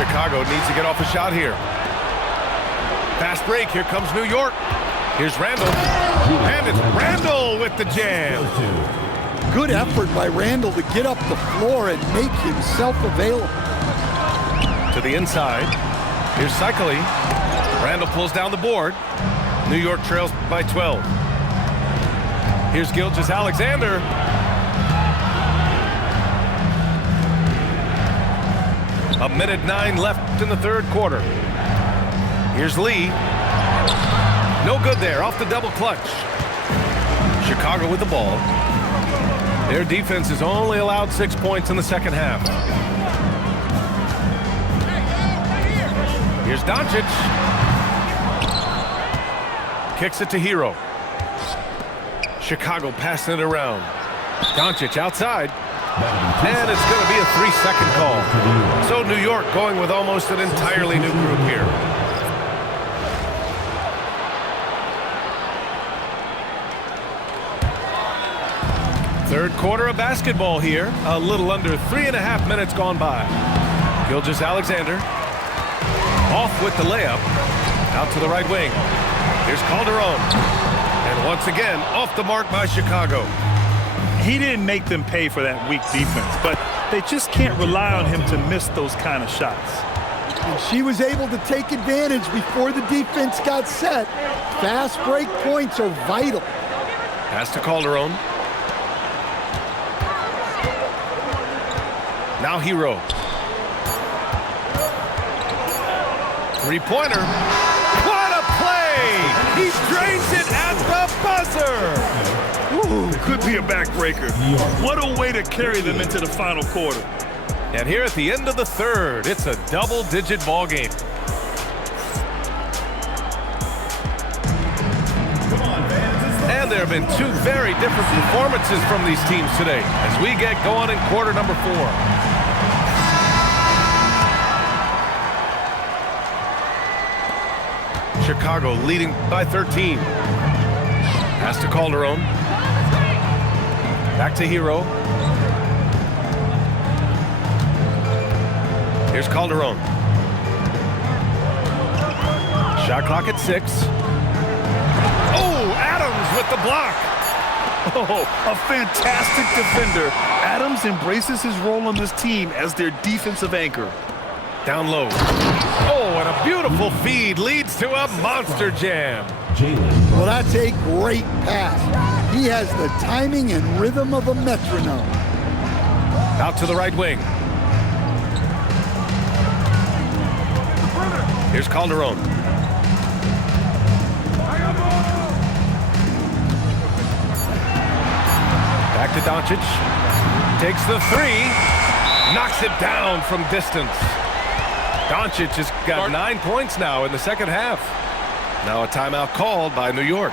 Chicago needs to get off a shot here. Fast break. Here comes New York. Here's Randall. And it's Randall with the jam. Good effort by Randall to get up the floor and make himself available. To the inside. Here's Cycli. Randall pulls down the board. New York trails by 12. Here's Gilgeous-Alexander. A minute 9 left in the third quarter. Here's Lee. No good there, off the double clutch. Chicago with the ball. Their defense has only allowed 6 points in the second half. Here's Doncic. Kicks it to Hero. Chicago passing it around. Doncic outside. And it's going to be a 3-second call. So New York going with almost an entirely new group here. Third quarter of basketball here. A little under 3.5 minutes gone by. Gilgeous-Alexander off with the layup. Out to the right wing. Here's Calderon. And once again, off the mark by Chicago. He didn't make them pay for that weak defense, but they just can't rely on him to miss those kind of shots. And she was able to take advantage before the defense got set. Fast break points are vital. Pass to Calderon. Now Hero. Three-pointer. What a play! He drains it at the buzzer! Ooh, could be a backbreaker. What a way to carry them into the final quarter. And here at the end of the third, it's a double-digit ball game. And there have been two very different performances from these teams today as we get going in quarter number 4. Chicago leading by 13. Pass to Calderon. Back to Hero. Here's Calderon. Shot clock at 6. Oh, Adams with the block. Oh, a fantastic defender. Adams embraces his role on this team as their defensive anchor. Down low. Oh, and a beautiful feed leads to a monster jam. Well, that's a great pass. He has the timing and rhythm of a metronome. Out to the right wing. Here's Calderon. Back to Doncic. Takes the 3. Knocks it down from distance. Doncic has got 9 points now in the second half. Now a timeout called by New York.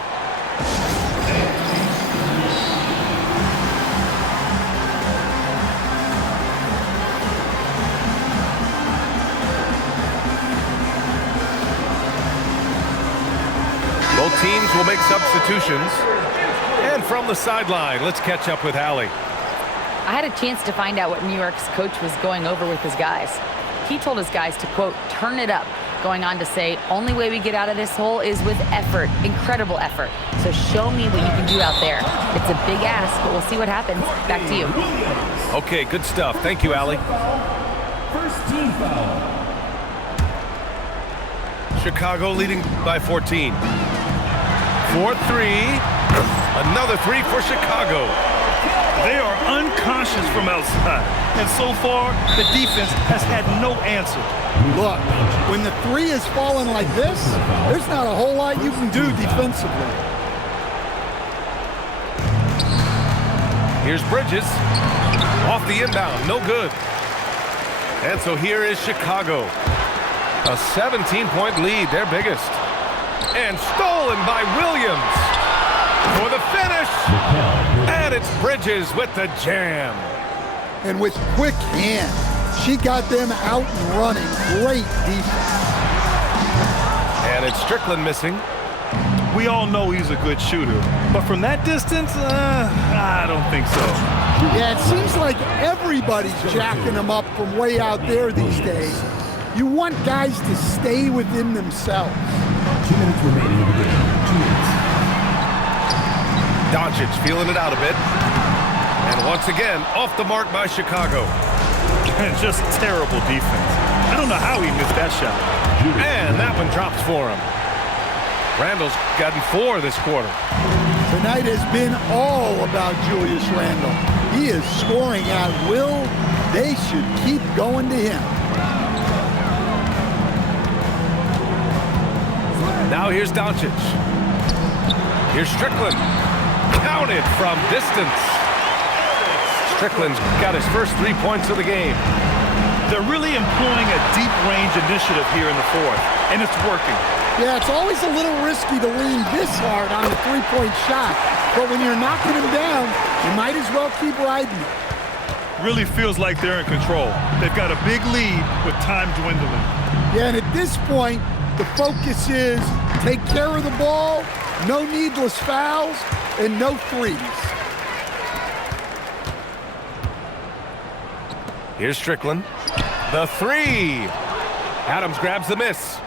Both teams will make substitutions. And from the sideline, let's catch up with Allie. I had a chance to find out what New York's coach was going over with his guys. He told his guys to, quote, turn it up, going on to say, only way we get out of this hole is with effort, incredible effort. So show me what you can do out there. It's a big ask, but we'll see what happens. Back to you. Okay, good stuff. Thank you, Allie. First team foul. Chicago leading by 14. 4-3. Another 3 for Chicago. They are unconscious from outside, and so far, the defense has had no answer. Look, when the 3 is falling like this, there's not a whole lot you can do defensively. Here's Bridges. Off the inbound, no good. And so here is Chicago. A 17-point lead, their biggest. And stolen by Williams for the finish. And it's Bridges with the jam. And with quick hands, she got them out and running. Great defense. And it's Strickland missing. We all know he's a good shooter, but from that distance, I don't think so. Yeah, it seems like everybody's jacking him up from way out there these days. You want guys to stay within themselves. 2 minutes remaining in the game. 2 minutes. Doncic feeling it out a bit. And once again, off the mark by Chicago. Just terrible defense. I don't know how he missed that shot. And that one drops for him. Randle's gotten 4 this quarter. Tonight has been all about Julius Randle. He is scoring at will. They should keep going to him. Now here's Doncic. Here's Strickland. Counted from distance. Strickland's got his first 3 points of the game. They're really employing a deep range initiative here in the fourth, and it's working. Yeah, it's always a little risky to lean this hard on the three-point shot. But when you're knocking him down, you might as well keep riding it. Really feels like they're in control. They've got a big lead with time dwindling. Yeah, and at this point, the focus is take care of the ball, no needless fouls, and no threes. Here's Strickland. The 3. Adams grabs the miss.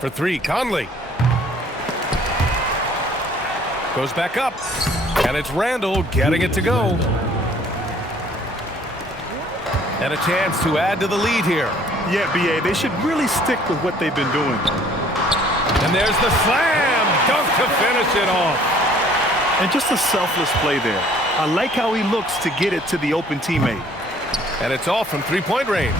For 3, Conley. Goes back up. And it's Randle getting it to go. And a chance to add to the lead here. Yeah, B.A., they should really stick with what they've been doing. And there's the slam dunk to finish it off. And just a selfless play there. I like how he looks to get it to the open teammate. And it's off from three-point range.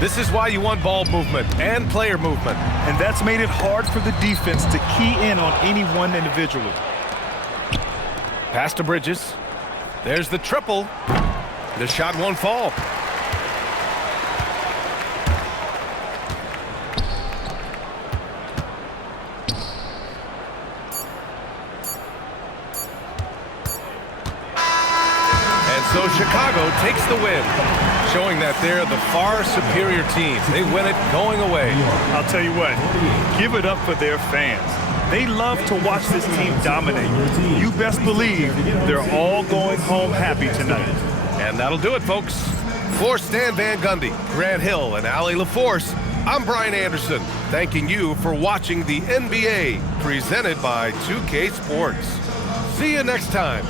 This is why you want ball movement and player movement. And that's made it hard for the defense to key in on any one individual. Pass to Bridges. There's the triple. The shot won't fall. So Chicago takes the win, showing that they're the far superior team. They win it going away. I'll tell you what, give it up for their fans. They love to watch this team dominate. You best believe they're all going home happy tonight. And that'll do it, folks. For Stan Van Gundy, Grant Hill, and Allie LaForce, I'm Brian Anderson, thanking you for watching the NBA, presented by 2K Sports. See you next time.